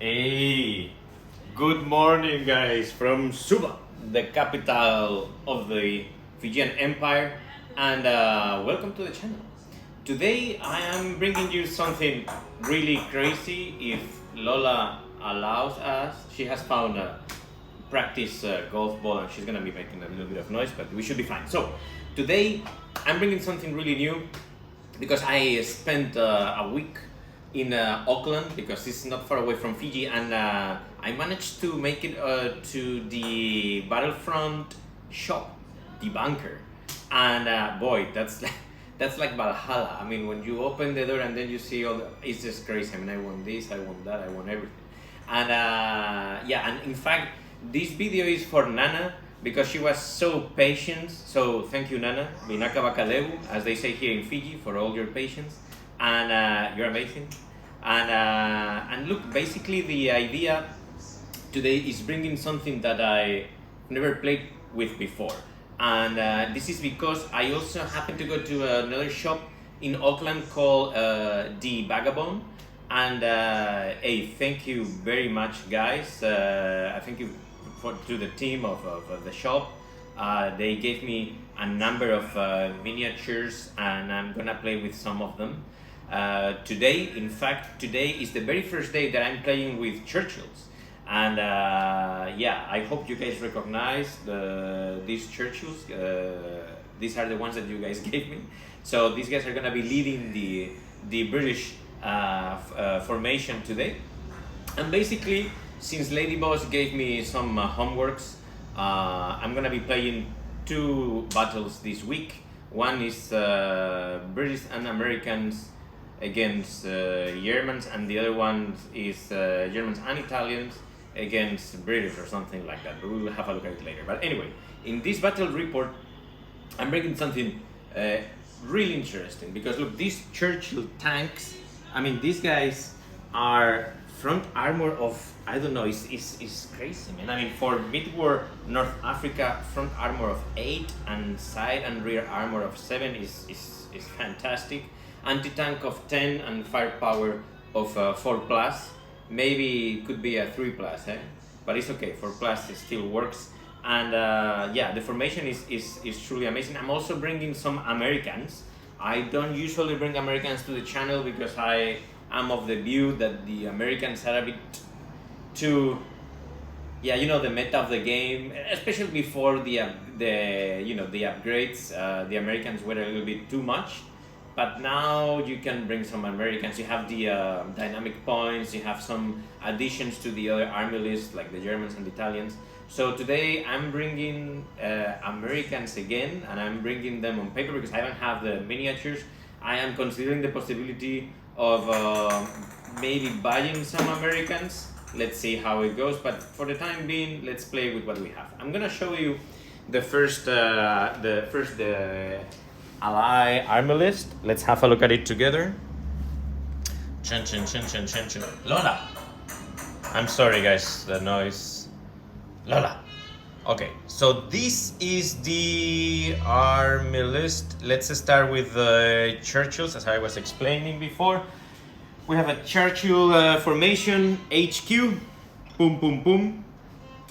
Hey, good morning, guys, from Suva, the capital of the Fijian Empire, and welcome to the channel. Today, I am bringing you something really crazy. If Lola allows us, she has found a practice golf ball and she's gonna be making a little bit of noise, but we should be fine. So, today, I'm bringing something really new because I spent a week in Auckland because it's not far away from Fiji, and I managed to make it to the Battlefront shop, the bunker, and boy, that's like Valhalla. I mean, when you open the door and then you see it's just crazy. I mean, I want this, I want that, I want everything, and yeah, and in fact, this video is for Nana because she was so patient. So thank you, Nana. Minaka Bakaleu, as they say here in Fiji, for all your patience, and you're amazing. And look, basically the idea today is bringing something that I never played with before, and this is because I also happen to go to another shop in Auckland called the Vagabond. And hey, thank you very much, guys. I thank you to the team of the shop. They gave me a number of miniatures, and I'm gonna play with some of them. Today, in fact, today is the very first day that I'm playing with Churchills. And yeah, I hope you guys recognize these Churchills. These are the ones that you guys gave me. So these guys are gonna be leading the British formation today. And basically, since Lady Boss gave me some homeworks, I'm gonna be playing two battles this week. One is British and Americans against Germans, and the other one is Germans and Italians against British or something like that. But we will have a look at it later. But anyway, in this battle report, I'm bringing something really interesting because look, these Churchill tanks. I mean, these guys are front armor of, I don't know, it's crazy, man. I mean, for mid-war North Africa, front armor of 8 and side and rear armor of 7 is fantastic. Anti-tank of 10 and firepower of 4 plus. Maybe it could be a 3 plus, eh? But it's okay, 4 plus it still works. And yeah, the formation is truly amazing. I'm also bringing some Americans. I don't usually bring Americans to the channel because I am of the view that the Americans are a bit too, yeah, you know, the meta of the game, especially before the upgrades. The Americans were a little bit too much, but now you can bring some Americans. You have the dynamic points. You have some additions to the other army list, like the Germans and the Italians. So today I'm bringing Americans again, and I'm bringing them on paper because I don't have the miniatures. I am considering the possibility of maybe buying some Americans. Let's see how it goes, but for the time being, let's play with what we have. I'm gonna show you the first ally army list. Let's have a look at it together. Chin chin chin chin chin chin. Lola, I'm sorry guys, the noise. Lola. Okay, so this is the army list. Let's start with the Churchills, as I was explaining before. We have a Churchill formation, HQ, boom, boom, boom.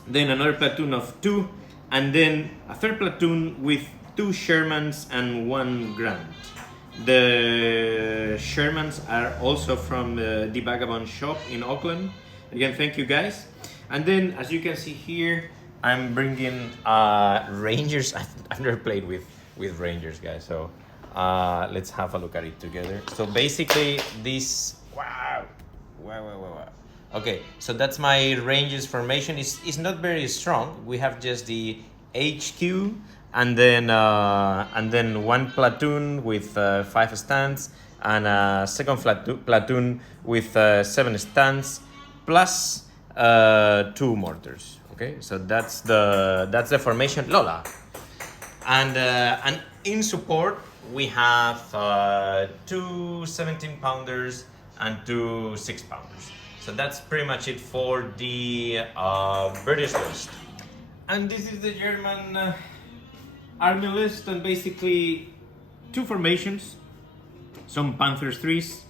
Then another platoon of 2, and then a third platoon with 2 Shermans and 1 Grant. The Shermans are also from the Vagabond shop in Auckland. Again, thank you guys. And then, as you can see here, I'm bringing Rangers. I've never played with Rangers, guys. So let's have a look at it together. So basically, this wow. Okay, so that's my Rangers formation. It's not very strong. We have just the HQ, and then 1 platoon with 5 stands, and a second platoon with 7 stands, plus 2 mortars. Okay, so that's the formation, Lola. And in support we have 2 17-pounders and 2 6-pounders. So that's pretty much it for the British list. And this is the German army list, and basically 2 formations, some Panthers 3s,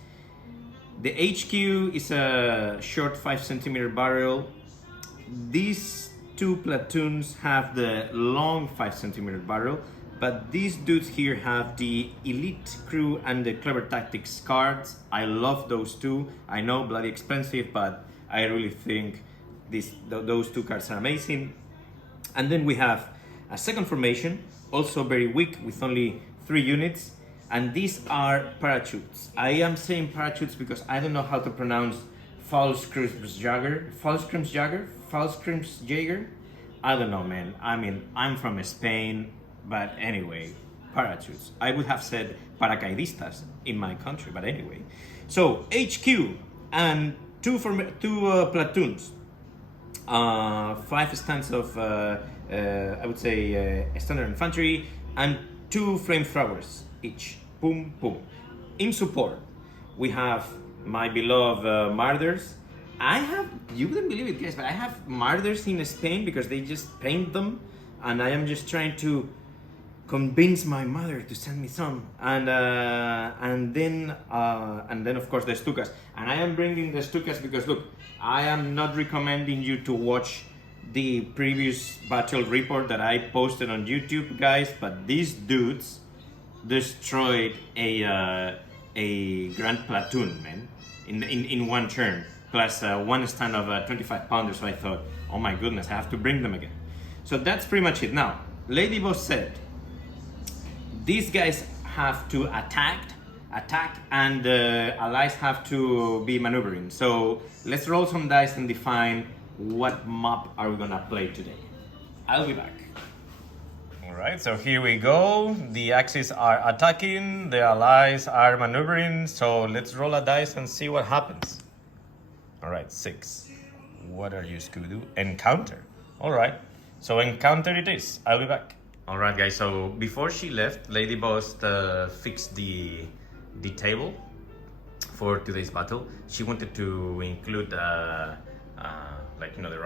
The HQ is a short 5 centimeter barrel. These two platoons have the long 5 centimeter barrel, but these dudes here have the elite crew and the clever tactics cards. I love those two. I know, bloody expensive, but I really think those two cards are amazing. And then we have a second formation, also very weak with only 3 units. And these are parachutes. I am saying parachutes because I don't know how to pronounce Fallschirmsjäger. I don't know, man. I mean, I'm from Spain, but anyway, parachutes. I would have said paracaidistas in my country, but anyway. So HQ and two platoons, 5 stands of I would say standard infantry, and 2 flamethrowers each. Boom, boom. In support, we have my beloved Martyrs. You wouldn't believe it, guys, but I have Martyrs in Spain because they just paint them, and I am just trying to convince my mother to send me some. And then of course the Stukas. And I am bringing the Stukas because look, I am not recommending you to watch the previous battle report that I posted on YouTube, guys, but these dudes destroyed a grand platoon, man, in one turn, plus 1 stand of 25 pounders. So I thought, oh my goodness, I have to bring them again. So that's pretty much it. Now, Lady Boss said these guys have to attack, and the allies have to be maneuvering. So let's roll some dice and define what map are we gonna play today. I'll be back. All right, so here we go. The Axis are attacking, the allies are maneuvering. So let's roll a dice and see what happens. All right, 6. What are you, Scooby-Doo? Encounter. All right, so encounter it is. I'll be back. All right, guys, so before she left, Lady Boss fixed the table for today's battle. She wanted to include like, you know, the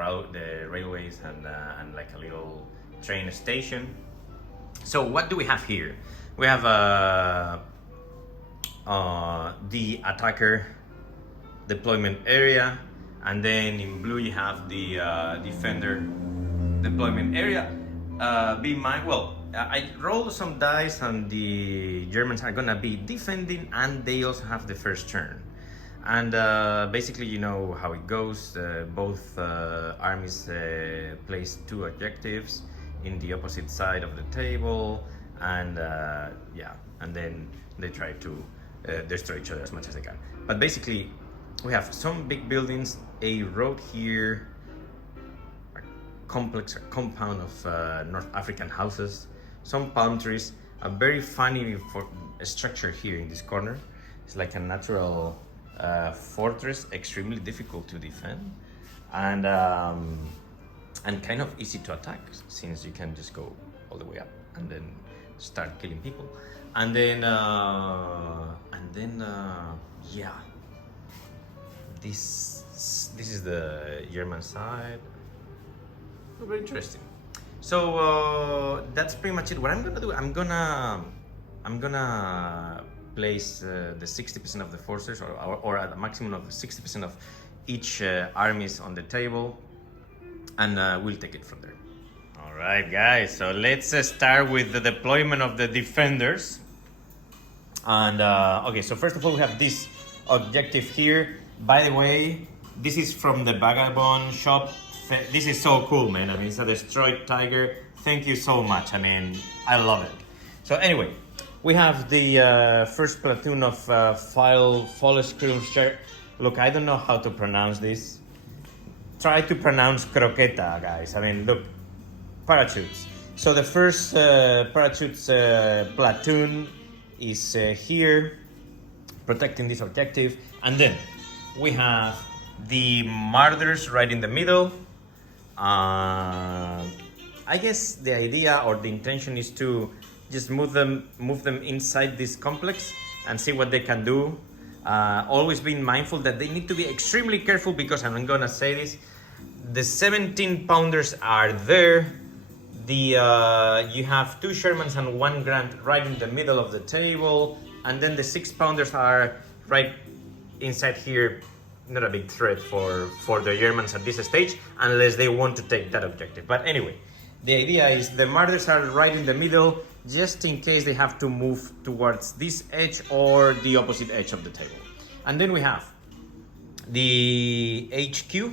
railways and like a little train station. So what do we have here? We have the attacker deployment area, and then in blue you have the defender deployment area. Be mind, well, I rolled some dice, and the Germans are gonna be defending, and they also have the first turn. And basically, you know how it goes. Both armies place 2 objectives in the opposite side of the table, and yeah, and then they try to destroy each other as much as they can. But basically, we have some big buildings, a road here, a compound of North African houses, some palm trees, a very funny structure here in this corner. It's like a natural fortress, extremely difficult to defend, and kind of easy to attack, since you can just go all the way up and then start killing people. And then yeah, this is the German side. Very interesting. So that's pretty much it. What I'm gonna do, I'm gonna place the 60% of the forces, or at a maximum of 60% of each armies on the table, and we'll take it from there. All right, guys, so let's start with the deployment of the defenders. And okay, so first of all, we have this objective here. By the way, this is from the Vagabond shop. This is so cool, man. I mean, it's a destroyed tiger. Thank you so much. I mean, I love it. So anyway, we have the first platoon of Fallschirmsjäger. Look, I don't know how to pronounce this. Try to pronounce croqueta, guys. I mean, look, parachutes. So the first parachutes platoon is here, protecting this objective. And then we have the Martyrs right in the middle. I guess the idea or the intention is to just move them inside this complex and see what they can do. Always being mindful that they need to be extremely careful, because I'm gonna say this, the 17 pounders are there. You have 2 Shermans and 1 Grant right in the middle of the table, and then the 6 pounders are right inside here, not a big threat for the Germans at this stage, unless they want to take that objective. But anyway, the idea is the martyrs are right in the middle, just in case they have to move towards this edge or the opposite edge of the table. And then we have the HQ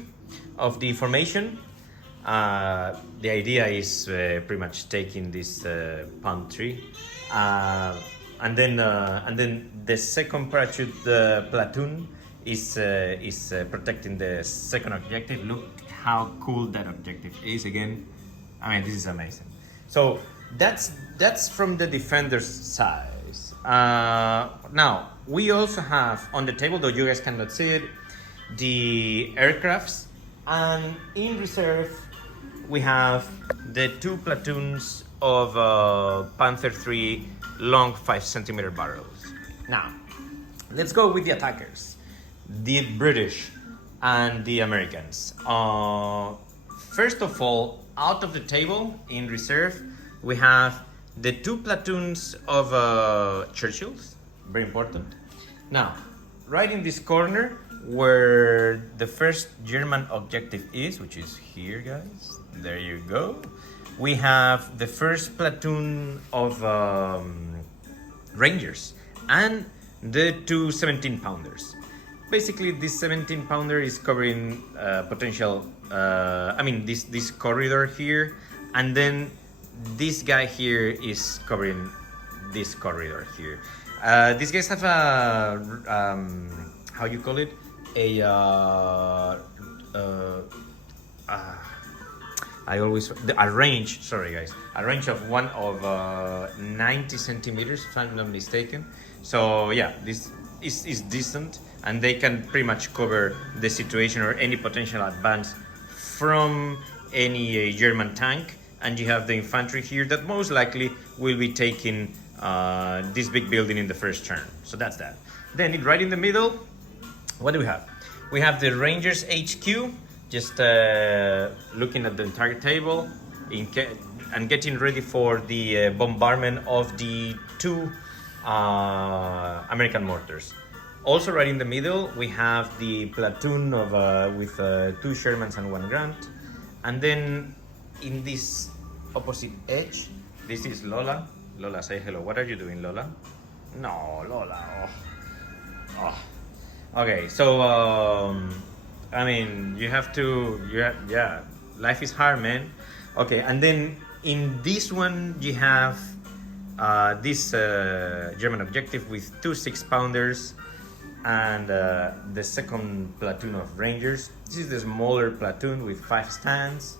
of the formation. The idea is pretty much taking this palm tree, and then the second parachute platoon is protecting the second objective. Look how cool that objective is again. I mean, this is amazing. So that's from the defender's side. Now we also have on the table, though you guys cannot see it, the aircrafts, and in reserve we have the 2 platoons of Panther III long 5cm barrels. Now let's go with the attackers, the British and the Americans. First of all, out of the table in reserve we have the 2 platoons of Churchills, very important. Now, right in this corner where the first German objective is, which is here, guys, there you go, we have the first platoon of Rangers and the 2 17-pounders. Basically, this 17-pounder is covering potential, this corridor here, and then this guy here is covering this corridor here. These guys have a, how you call it? A range, sorry guys, a range of 90 centimeters, if I'm not mistaken. So yeah, this is decent, and they can pretty much cover the situation or any potential advance from any German tank. And you have the infantry here that most likely will be taking this big building in the first turn. So that's that. Then right in the middle, what do we have? We have the Rangers HQ, just looking at the entire table and getting ready for the bombardment of the 2 American mortars. Also right in the middle, we have the platoon of with 2 Shermans and 1 Grant. And then in this opposite edge, this is Lola. Lola, say hello. What are you doing, Lola? No, Lola. Oh. Okay, so you have to. Yeah, life is hard, man. Okay, and then in this one you have this German objective with 2 6-pounders and the second platoon of Rangers. This is the smaller platoon with 5 stands.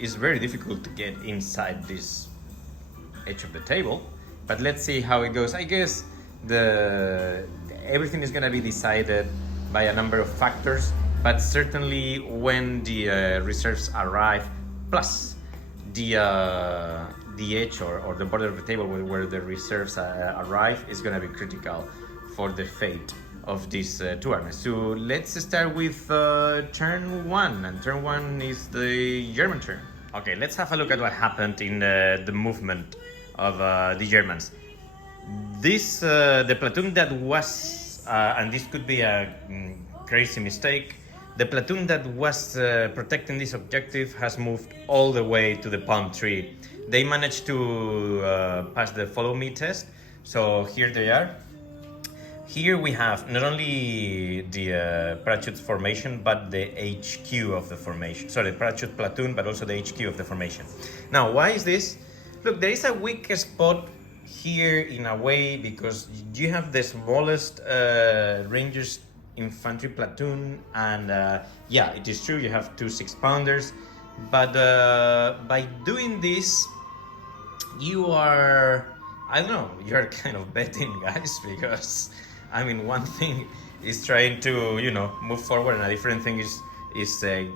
It's very difficult to get inside this edge of the table, but let's see how it goes. I guess everything is gonna be decided by a number of factors, but certainly when the reserves arrive, plus the edge or the border of the table where the reserves arrive is gonna be critical for the fate of these 2 armies. So let's start with turn 1, and turn 1 is the German turn. Okay, let's have a look at what happened in the movement of the Germans. This the platoon that was, and this could be a crazy mistake, the platoon that was protecting this objective has moved all the way to the palm tree. They managed to pass the follow me test, so here they are. Here we have not only the parachute formation, but the HQ of the formation. Sorry, the parachute platoon, but also the HQ of the formation. Now, why is this? Look, there is a weak spot here in a way because you have the smallest Rangers infantry platoon, and yeah, it is true you have 2 6-pounders, but by doing this, you are, I don't know, you're kind of betting, guys, because one thing is trying to, move forward, and a different thing is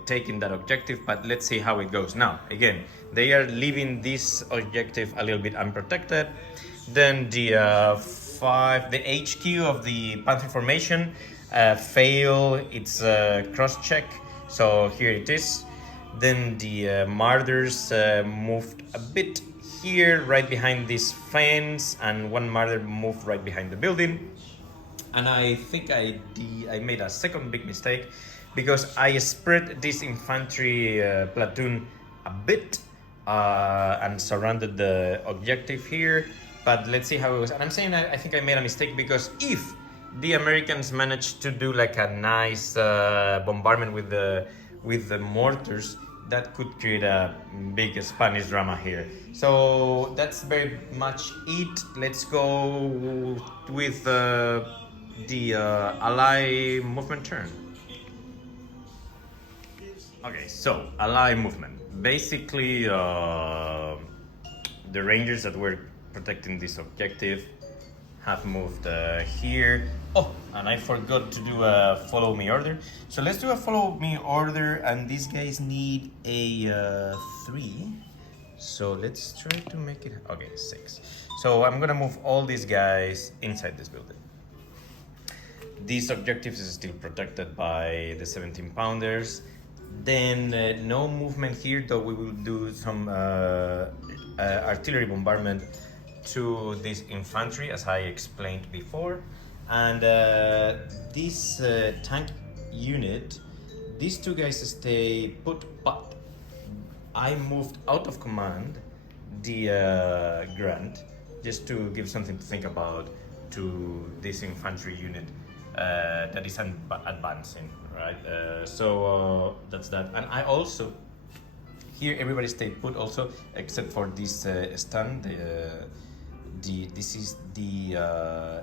taking that objective. But let's see how it goes. Now, again, they are leaving this objective a little bit unprotected. Then the HQ of the Panther formation fail its cross-check. So here it is. Then the martyrs moved a bit here right behind this fence, and one martyr moved right behind the building. And I think I made a second big mistake because I spread this infantry platoon a bit and surrounded the objective here. But let's see how it was. And I'm saying I think I made a mistake because if the Americans managed to do like a nice bombardment with the mortars, that could create a big Spanish drama here. So that's very much it. Let's go with the ally movement turn. Okay, so ally movement. Basically, the Rangers that were protecting this objective have moved here. Oh, and I forgot to do a follow me order. So let's do a follow me order, and these guys need a 3. So let's try to make it, okay, 6. So I'm gonna move all these guys inside this building. These objectives is still protected by the 17 pounders. Then no movement here, though we will do some artillery bombardment to this infantry, as I explained before. And this tank unit, these 2 guys stay put, but I moved out of command the Grant just to give something to think about to this infantry unit that is advancing, right? So that's that. And I also, here everybody stayed put also, except for this stand. This is the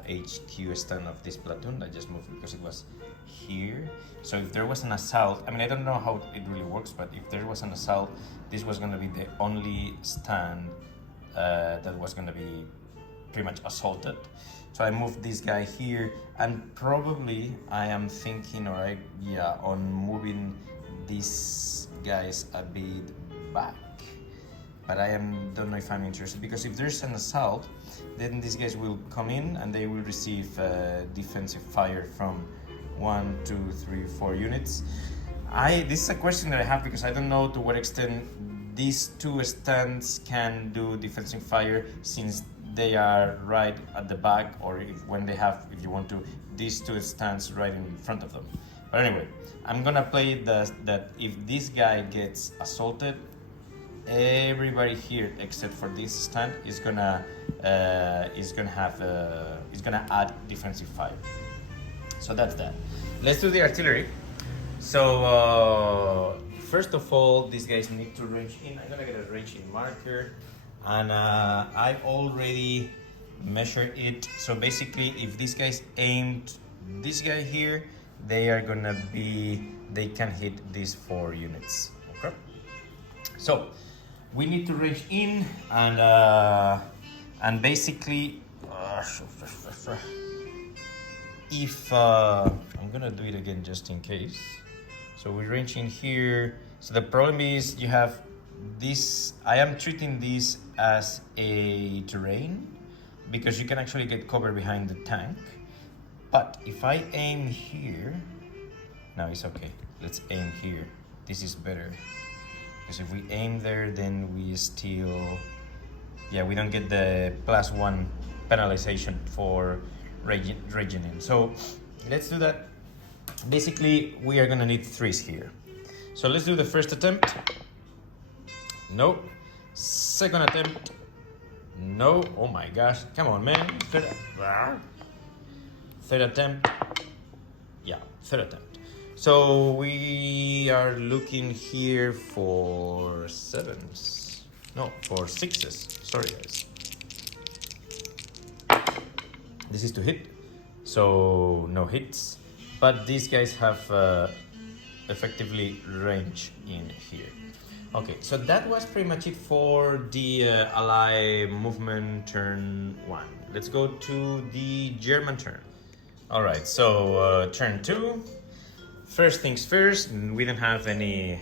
HQ stand of this platoon. I just moved because it was here. So if there was an assault, I mean, I don't know how it really works, but if there was an assault, this was going to be the only stand that was going to be pretty much assaulted. So I moved this guy here, and probably I am thinking, on moving these guys a bit back. But I don't know if I'm interested, because if there's an assault, then these guys will come in and they will receive defensive fire from 1, 2, 3, 4 units. This is a question that I have because I don't know to what extent these 2 stands can do defensive fire, since they are right at the back, or if you want to, these 2 stands right in front of them. But anyway, I'm gonna play that if this guy gets assaulted, everybody here except for this stand is gonna add defensive fire. So that's that. Let's do the artillery. So first of all, these guys need to range in. I'm gonna get a range in marker, and I already measured it. So basically, if these guys aimed this guy here, they can hit these 4 units. Okay. So we need to range in, and basically, if I'm gonna do it again just in case. So we range in here. So the problem is you have this. I am treating this as a terrain because you can actually get cover behind the tank. But if I aim here, no, it's okay. Let's aim here. This is better. Because if we aim there, then we still, we don't get the +1 penalization for raging in. So let's do that. Basically, we are gonna need 3s here. So let's do the first attempt. No. Second attempt. No. Oh my gosh. Come on, man. Third attempt. Yeah, third attempt. So we are looking here for 7s. No, for 6s. Sorry, guys. This is to hit. So no hits. But these guys have effectively range in here. Okay, so that was pretty much it for the ally movement turn 1. Let's go to the German turn. All right, so turn 2. First things first, we don't have any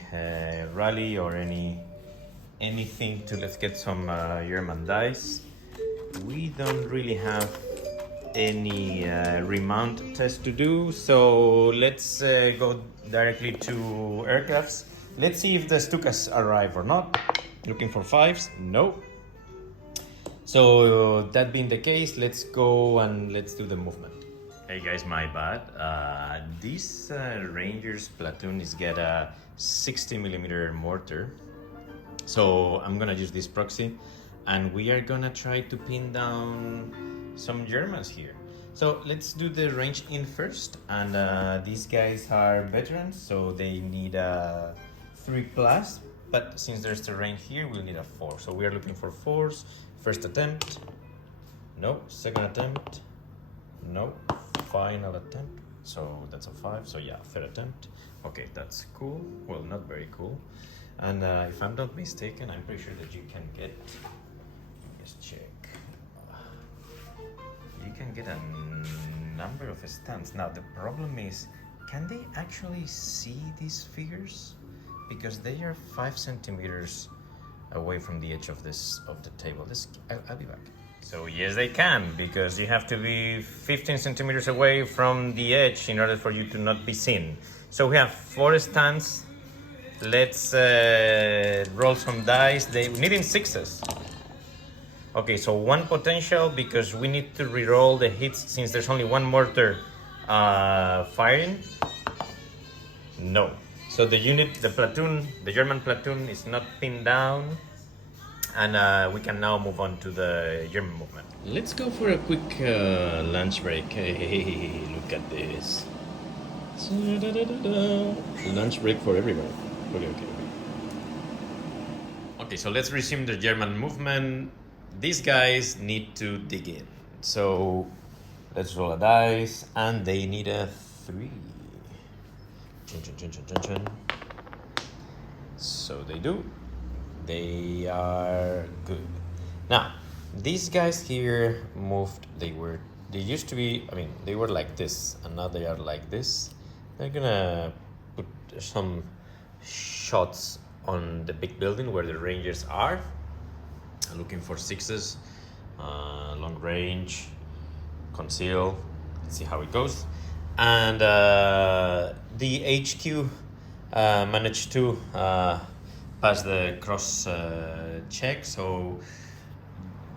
rally or anything to, let's get some German dice. We don't really have any remount test to do, so let's go directly to aircrafts. Let's see if the Stukas arrive or not. Looking for 5s, no. So that being the case, let's go and let's do the movement. Hey guys, my bad. This Rangers platoon is get a 60mm mortar. So I'm gonna use this proxy and we are gonna try to pin down some Germans here. So let's do the range in first, and these guys are veterans, so they need a 3+, but since there's the range here, we'll need a 4. So we are looking for 4s. First attempt, no. Second attempt, no. Final attempt, so that's a 5. So yeah, third attempt. Okay, that's cool. Well, not very cool. And if I'm not mistaken, I'm pretty sure that you can get, let's check. You can get a number of stands. Now the problem is, can they actually see these figures? Because they are 5 centimeters away from the edge of the table. I'll be back. So yes, they can, because you have to be 15 centimeters away from the edge in order for you to not be seen. So we have 4 stands. Let's roll some dice. They needing 6s. Okay, so 1 potential because we need to reroll the hits since there's only 1 mortar firing. No. So the unit, the platoon, the German platoon is not pinned down, and we can now move on to the German movement. Let's go for a quick lunch break. Hey, look at this. Lunch break for everybody. Okay. Okay, so let's resume the German movement. These guys need to dig in. So let's roll a dice, and they need a 3. Chun. So they do. They are good. Now, these guys here moved. They used to be, they were like this, and now they are like this. They're gonna put some shots on the big building where the Rangers are. I'm looking for 6s, long range, conceal. Let's see how it goes. And the HQ managed to pass the cross check. So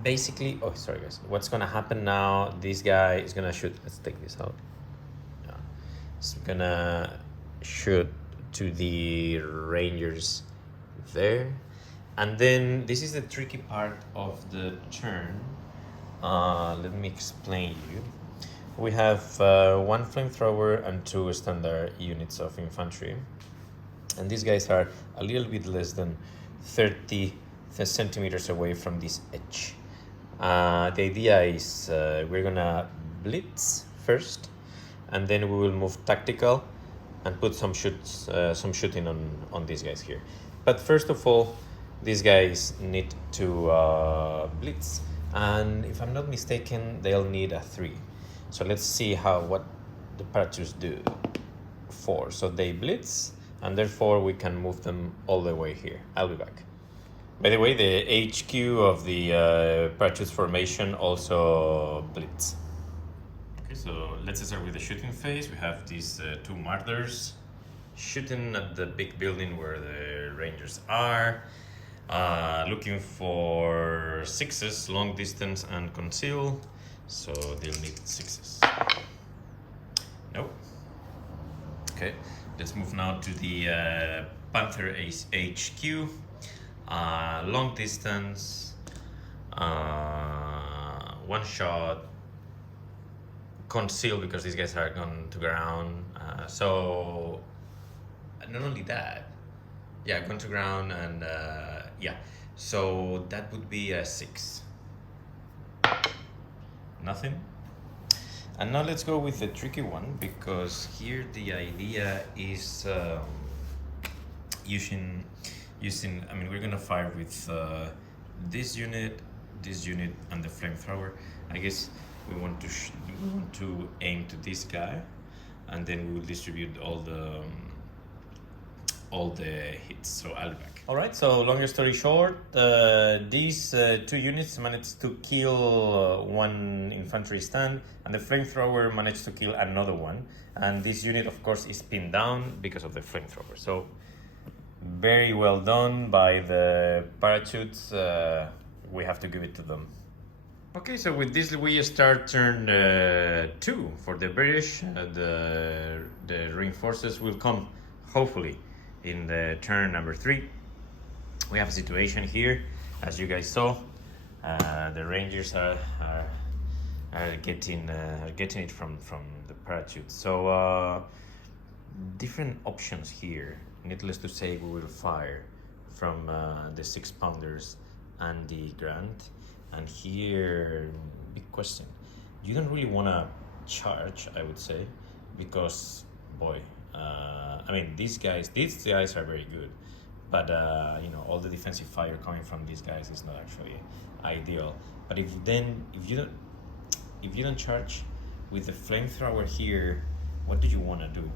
basically, oh sorry guys, what's gonna happen now? This guy is gonna shoot. Let's take this out. Yeah, it's gonna shoot to the Rangers there. And then this is the tricky part of the turn. Let me explain you. We have 1 flamethrower and 2 standard units of infantry. And these guys are a little bit less than 30 centimeters away from this edge. The idea is we're gonna blitz first, and then we will move tactical and put some shooting on these guys here. But first of all, these guys need to blitz, and if I'm not mistaken, they'll need a 3. So let's see what the paratroopers do. 4. So they blitz, and therefore we can move them all the way here. I'll be back. By the way, the HQ of the paratroopers formation also blitz. Okay, so let's start with the shooting phase. We have these 2 martyrs shooting at the big building where the Rangers are. Looking for 6s, long distance and conceal. So they'll need 6s. Nope. Okay, let's move now to the Panther HQ. Long distance, 1 shot, conceal because these guys are gone to ground. So not only that, yeah, gone to ground, and yeah, so that would be a 6. Nothing. And now let's go with the tricky one, because here the idea is using we're gonna fire with this unit, and the flamethrower. I guess we want to aim to this guy, and then we will distribute all the hits. So I'll be back. All right, so longer story short, these 2 units managed to kill 1 infantry stand, and the flamethrower managed to kill another one. And this unit, of course, is pinned down because of the flamethrower. So very well done by the parachutes. We have to give it to them. Okay, so with this we start turn 2 for the British. The reinforcements will come hopefully in the turn number 3. We have a situation here, as you guys saw. The Rangers are getting it from the parachute. So different options here. Needless to say, we will fire from the 6-pounders and the Grant. And here, big question. You don't really want to charge, I would say, because boy, I mean, these guys are very good, but you know, all the defensive fire coming from these guys is not actually ideal. But if you don't charge with the flamethrower here, what do you want to do?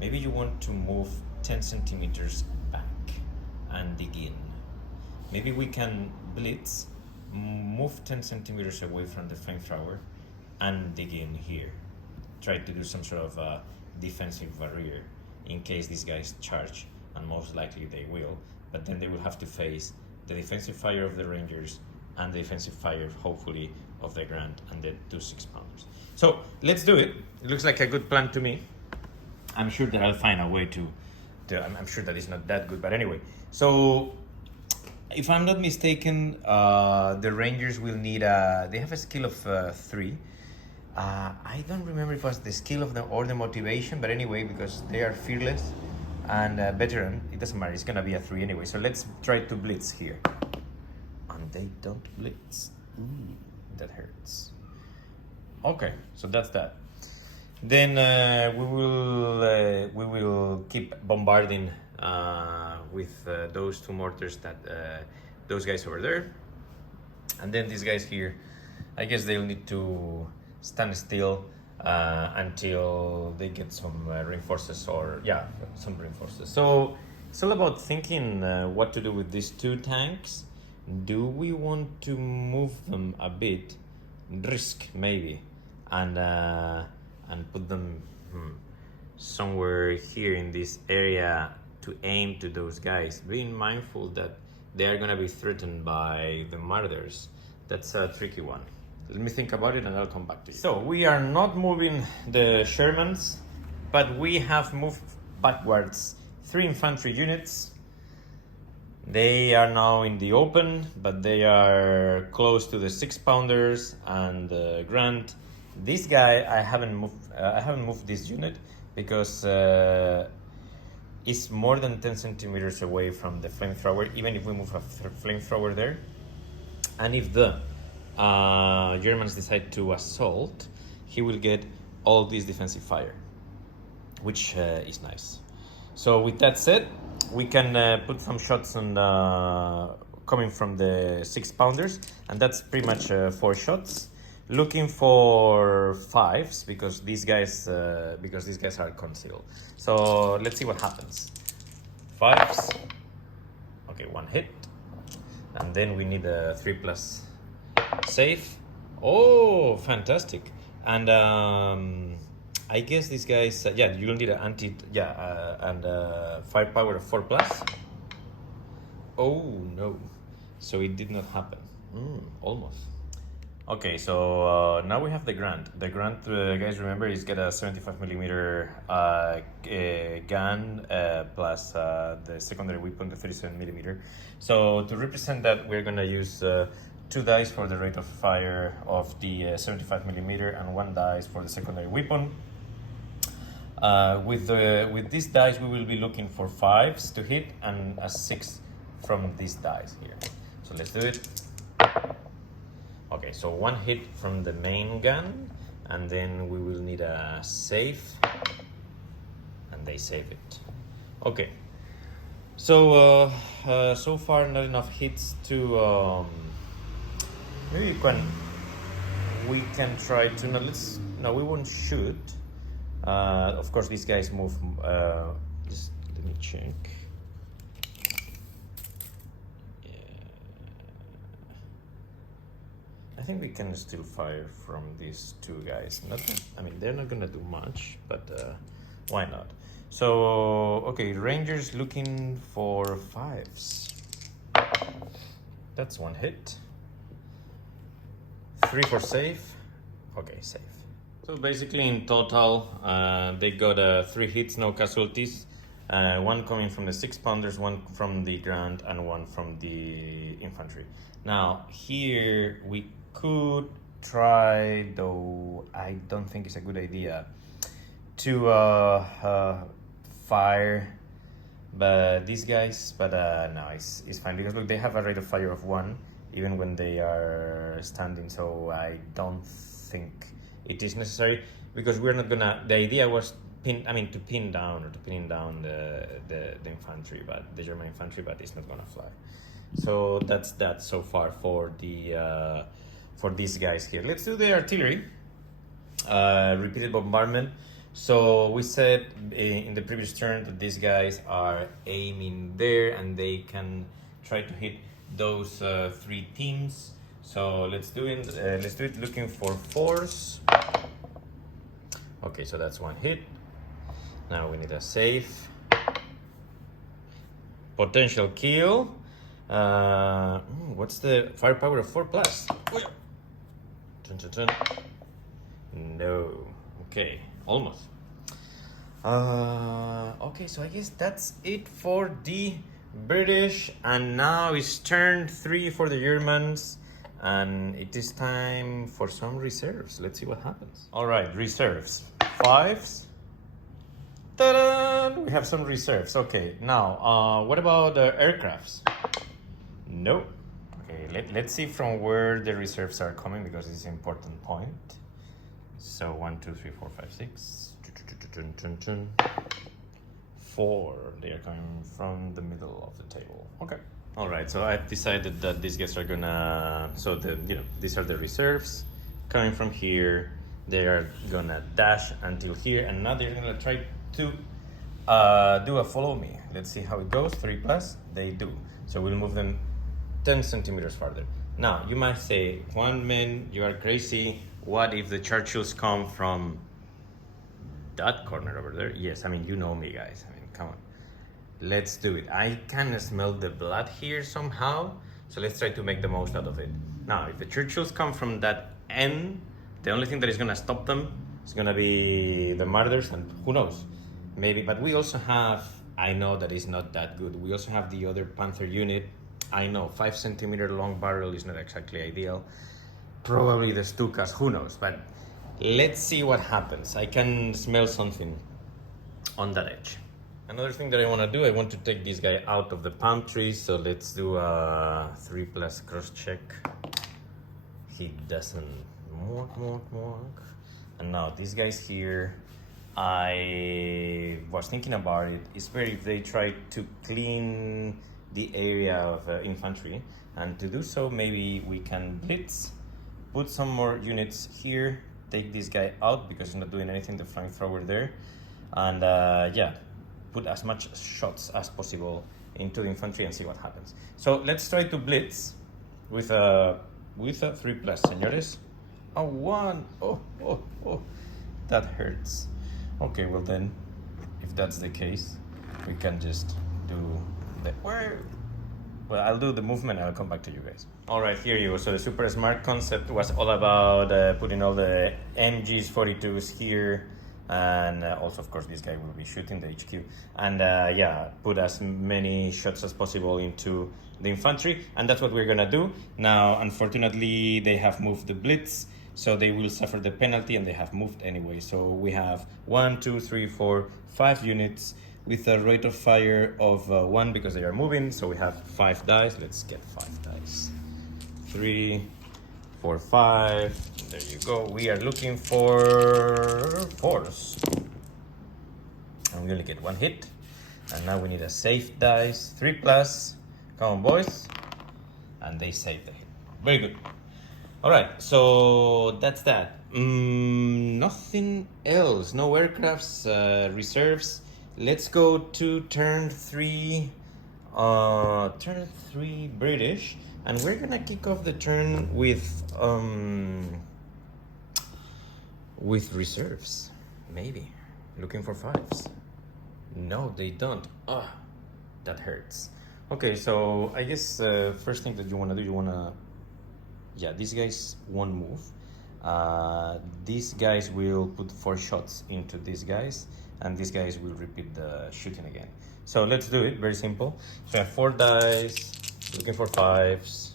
Maybe you want to move 10 centimeters back and dig in. Maybe we can blitz, move 10 centimeters away from the flamethrower and dig in here. Try to do some sort of defensive barrier in case these guys charge, and most likely they will, but then they will have to face the defensive fire of the Rangers and the defensive fire, hopefully, of the Grant and the 2 6-pounders. So let's do it. It looks like a good plan to me. I'm sure that I'll find a way to I'm sure that it's not that good, but anyway. So if I'm not mistaken, the Rangers will need they have a skill of 3. I don't remember if it was the skill of them or the motivation, but anyway, because they are fearless and veteran, it doesn't matter. It's gonna be a 3 anyway. So let's try to blitz here, and they don't blitz. That hurts. Okay, so that's that. Then we will keep bombarding with those 2 mortars that those guys over there, and then these guys here, I guess they'll need to stand still until they get some reinforcements, or some reinforcements. So it's all about thinking what to do with these 2 tanks. Do we want to move them a bit, risk maybe, and put them somewhere here in this area to aim to those guys, being mindful that they are going to be threatened by the Marauders? That's a tricky one. Let me think about it and I'll come back to you. So we are not moving the Shermans, but we have moved backwards 3 infantry units. They are now in the open, but they are close to the 6-pounders and the Grant. This guy I haven't moved this unit because it's more than 10 centimeters away from the flamethrower, even if we move a flamethrower there. And if the Germans decide to assault, he will get all this defensive fire, which is nice. So with that said, we can put some shots on coming from the 6-pounders, and that's pretty much 4 shots. Looking for 5s because these guys are concealed. So let's see what happens. 5s. Okay, 1 hit, and then we need a 3+ save. Oh, fantastic! And I guess these guys, you'll need an and firepower of 4+. Oh no! So it did not happen. Almost. Okay, so now we have the Grant. The Grant, guys, remember, he's got a 75mm gun plus the secondary weapon, the 37mm. So to represent that, we're gonna use 2 dice for the rate of fire of the 75mm and 1 dice for the secondary weapon. With these dice, we will be looking for 5s to hit and a 6 from these dice here. So let's do it. Okay, so 1 hit from the main gun, and then we will need a save, and they save it. Okay, so so far not enough hits to maybe we can try to we won't shoot. Of course these guys move. Just let me check. I think we can still fire from these 2 guys. They're not gonna do much, but why not? So, okay, Rangers looking for 5s. That's 1 hit. 3 for safe. Okay, safe. So basically in total, they got 3 hits, no casualties. One coming from the 6-pounders, one from the ground, and one from the infantry. Now here we could try, though I don't think it's a good idea, to fire but these guys, but no, it's fine, because look, they have a rate of fire of 1 even when they are standing, so I don't think it is necessary, because we're not gonna, the idea was to pin down the infantry, but the German infantry, but it's not gonna fly. So that's that so far for the for these guys here. Let's do the artillery. Repeated bombardment. So we said in the previous turn that these guys are aiming there and they can try to hit those 3 teams. So let's do it. Let's do it looking for force. Okay, so that's 1 hit. Now we need a safe. Potential kill. What's the firepower of 4 plus? Dun, dun, dun. No. Okay, almost. Okay, so I guess that's it for the British, and now it's turn 3 for the Germans, and it is time for some reserves. Let's see what happens. All right, reserves. 5s. Ta-da! We have some reserves. Okay, now what about the aircrafts? No. Okay, let's see from where the reserves are coming, because it's an important point. So 1, 2, 3, 4, 5, 6. 4. They are coming from the middle of the table. Okay. All right. So I've decided that these guys are gonna. So these are the reserves coming from here. They are gonna dash until here, and now they're gonna try to do a follow me. Let's see how it goes. 3 plus. They do. So we'll move them 10 centimeters farther. Now you might say, Juan, man, you are crazy. What if the Churchills come from that corner over there? Yes, I mean, you know me, guys. I mean, come on. Let's do it. I can smell the blood here somehow, so let's try to make the most out of it. Now, if the Churchills come from that end, the only thing that is going to stop them is going to be the Martyrs, and who knows, maybe. But we also have, I know that is not that good, we also have the other Panther unit. I know 5 centimeter long barrel is not exactly ideal. Probably the Stukas, who knows, but let's see what happens. I can smell something on that edge. Another thing that I want to do, I want to take this guy out of the palm tree, so let's do a 3 plus cross check. He doesn't work. And now these guys here, I was thinking about it. It's better if they try to clean the area of infantry, and to do so maybe we can blitz, put some more units here, take this guy out because he's not doing anything, the flamethrower there, and yeah, put as much shots as possible into the infantry and see what happens. So let's try to blitz with a 3 plus, señores. Oh, 1. Oh, that hurts. Okay, well then, if that's the case, we can just do the, well, I'll do the movement and I'll come back to you guys. All right, here you go. So the super smart concept was all about putting all the MGs 42s here, and also of course this guy will be shooting the HQ, and yeah, put as many shots as possible into the infantry, and that's what we're gonna do. Now unfortunately they have moved the blitz, so they will suffer the penalty, and they have moved anyway. So we have 1, 2, 3, 4, 5 units with a rate of fire of 1 because they are moving. So we have 5 dice. Let's get 5 dice. 3, 4, 5. There you go. We are looking for 4s. And we only get 1 hit. And now we need a safe dice. 3 plus. Come on, boys. And they saved the hit. Very good. All right, so that's that. Nothing else. No aircrafts, reserves. Let's go to turn 3. Turn 3 British, and we're gonna kick off the turn with reserves. Maybe looking for 5s. No, they don't. Ah, that hurts. Okay, so I guess first thing that you wanna do, you wanna Yeah, these guys won't move. These guys will put 4 shots into these guys, and these guys will repeat the shooting again. So let's do it, very simple. So I have 4 dice, looking for 5s.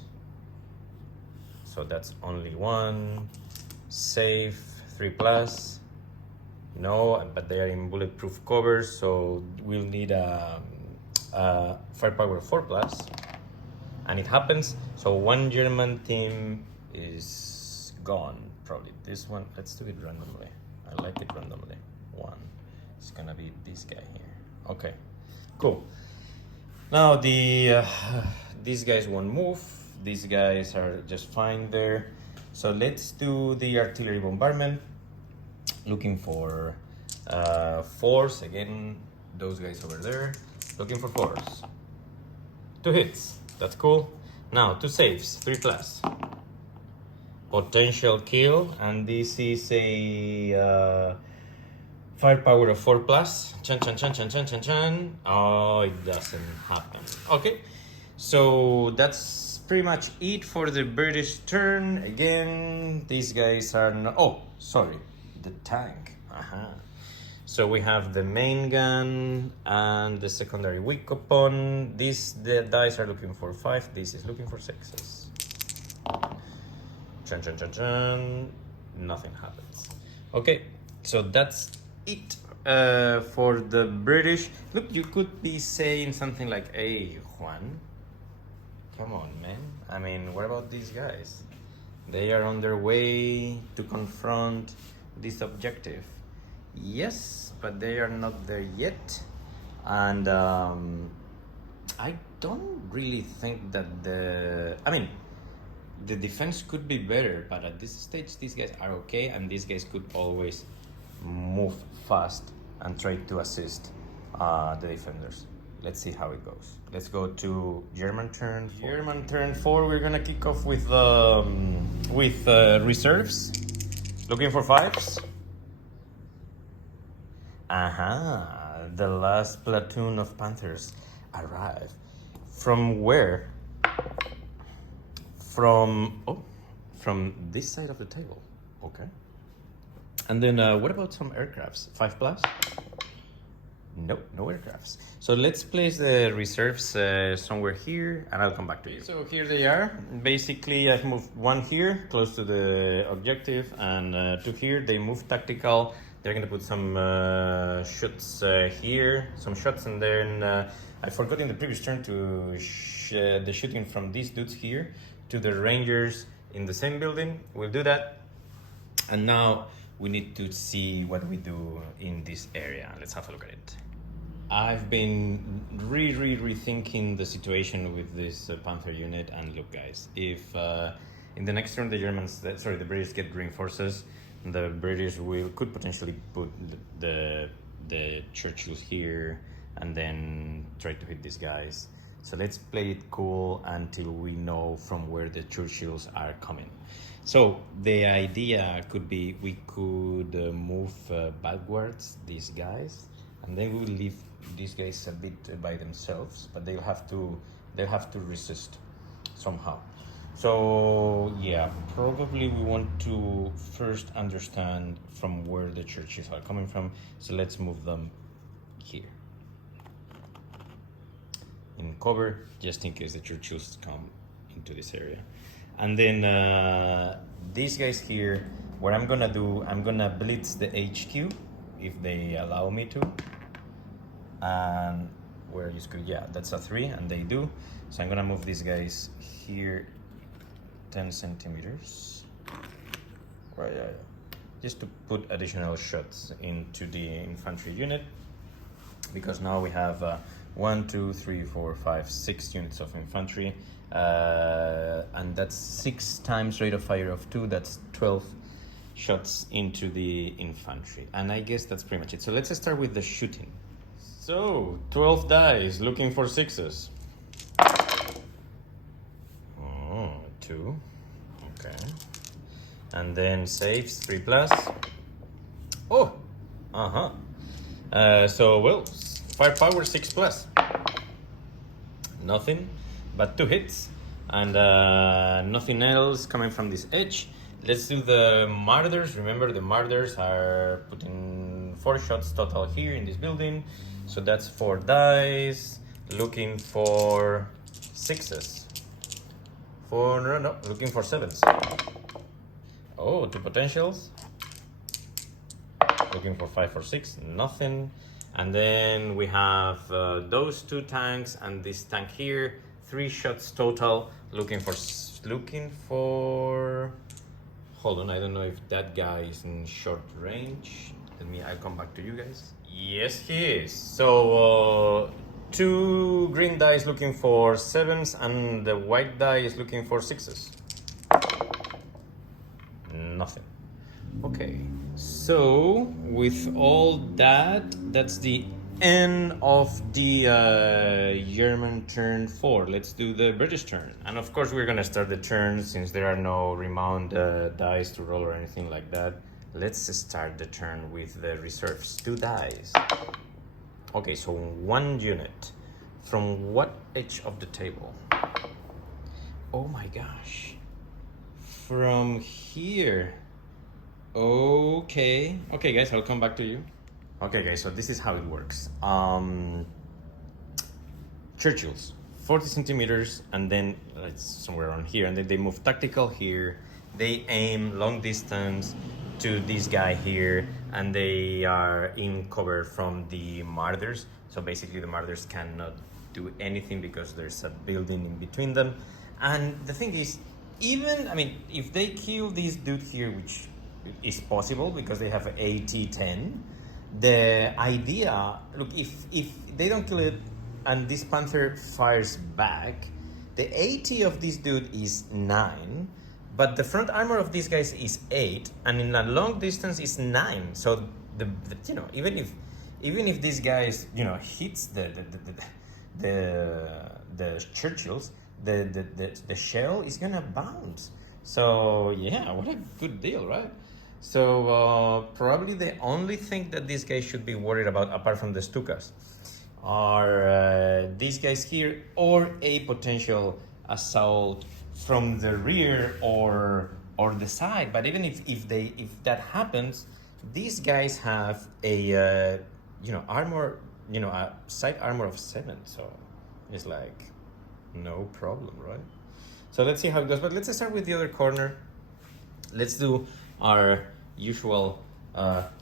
So that's only 1. Save, 3 plus. No, but they are in bulletproof covers, so we'll need a firepower 4 plus. And it happens, so 1 German team is gone. Probably this one. Let's do it randomly. I like it randomly. 1. It's gonna be this guy here. Okay, cool. Now these guys won't move. These guys are just fine there. So let's do the artillery bombardment. Looking for 4s again. Those guys over there. Looking for 4s. 2 hits. That's cool. Now 2 saves. 3 plus. Potential kill, and this is a firepower of 4 plus. Chan chan chan chan chan chan chan. Oh, it doesn't happen. Okay, so that's pretty much it for the British turn. Again, these guys are not. Oh, sorry, the tank. So we have the main gun and the secondary weak coupon. The dice are looking for 5. This is looking for 6s. Chan, chan, chan, chan. Nothing happens. Okay, so that's it for the British. Look, you could be saying something like, hey, Juan, come on, man. I mean, what about these guys? They are on their way to confront this objective. Yes, but they are not there yet. And I don't really think that the defense could be better, but at this stage, these guys are okay, and these guys could always move fast and try to assist the defenders. Let's see how it goes. Let's go to German turn 4. German turn 4, we're gonna kick off with reserves. Looking for 5s. The last platoon of Panthers arrive. From where? From this side of the table. Okay. And then what about some aircrafts? 5 plus? Nope, no aircrafts. So let's place the reserves somewhere here, and I'll come back to you. So here they are. Basically, I've moved 1 here, close to the objective, and 2 here. They move tactical. They're gonna put some shots here, some shots, and then I forgot in the previous turn to the shooting from these dudes here to the Rangers in the same building. We'll do that. And now we need to see what we do in this area. Let's have a look at it. I've been rethinking the situation with this Panther unit, and look, guys, if in the next turn the British get reinforces, the British could potentially put the Churchills here and then try to hit these guys. So let's play it cool until we know from where the Churchills are coming. So the idea could be we could move backwards these guys, and then we will leave these guys a bit by themselves, but they'll have to resist somehow. So yeah, probably we want to first understand from where the Churchills are coming from. So let's move them here in cover, just in case the Churchills come into this area. And then these guys here, what I'm gonna do, I'm gonna blitz the HQ if they allow me to. And where is good? Yeah, that's a 3, and they do. So I'm gonna move these guys here 10 centimeters. Right, yeah. Just to put additional shots into the infantry unit, because now we have 1, 2, 3, 4, 5, 6 units of infantry, and that's 6 times rate of fire of 2. That's 12 shots into the infantry, and I guess that's pretty much it. So let's start with the shooting. So 12 dice, looking for 6s. 2. Okay. And then saves 3 plus. Oh, so well, firepower 6 plus. Nothing, but 2 hits. and nothing else coming from this edge. Let's do the martyrs. Remember, the martyrs are putting 4 shots total here in this building, so that's 4 dice. Looking for 6s. No, looking for 7s. Oh, 2 potentials. Looking for 5 or 6, nothing. And then we have those 2 tanks and this tank here. 3 shots total. Looking for. Hold on, I don't know if that guy is in short range. I'll come back to you guys. Yes, he is. So 2 green dice looking for 7s, and the white die is looking for 6s. Nothing. Okay, so with all that, that's the end of the German turn 4. Let's do the British turn. And of course we're gonna start the turn, since there are no remount dice to roll or anything like that. Let's start the turn with the reserves. 2 dice. Okay, so 1 unit. From what edge of the table? Oh my gosh. From here. Okay guys, I'll come back to you. Okay guys, so this is how it works. Churchills, 40 centimeters, and then it's somewhere around here, and then they move tactical here. They aim long distance to this guy here, and they are in cover from the martyrs. So basically the martyrs cannot do anything because there's a building in between them. And the thing is, if they kill this dude here, which is possible because they have AT-10, the idea, look, if they don't kill it and this Panther fires back, the AT of this dude is 9, but the front armor of these guys is 8, and in a long distance is 9. So even if these guys hits the Churchills, the shell is gonna bounce. So yeah, what a good deal, right? So probably the only thing that these guys should be worried about, apart from the Stukas, are these guys here, or a potential assault from the rear or the side. But even if that happens, these guys have a armor, a side armor of 7, so it's like no problem, right? So let's see how it goes. But let's start with the other corner. Let's do our usual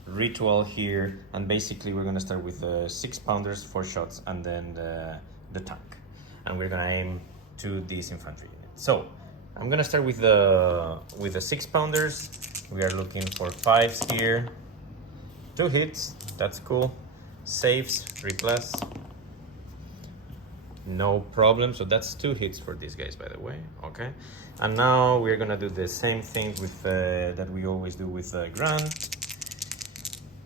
ritual here, and basically we're gonna start with the 6-pounders, 4 shots, and then the tank, and we're gonna aim to this infantry unit. So I'm gonna start with the 6-pounders. We are looking for 5s here. 2 hits, that's cool. Saves, 3+. No problem. So that's 2 hits for these guys, by the way. Okay, and now we're gonna do the same thing with that we always do with Grant.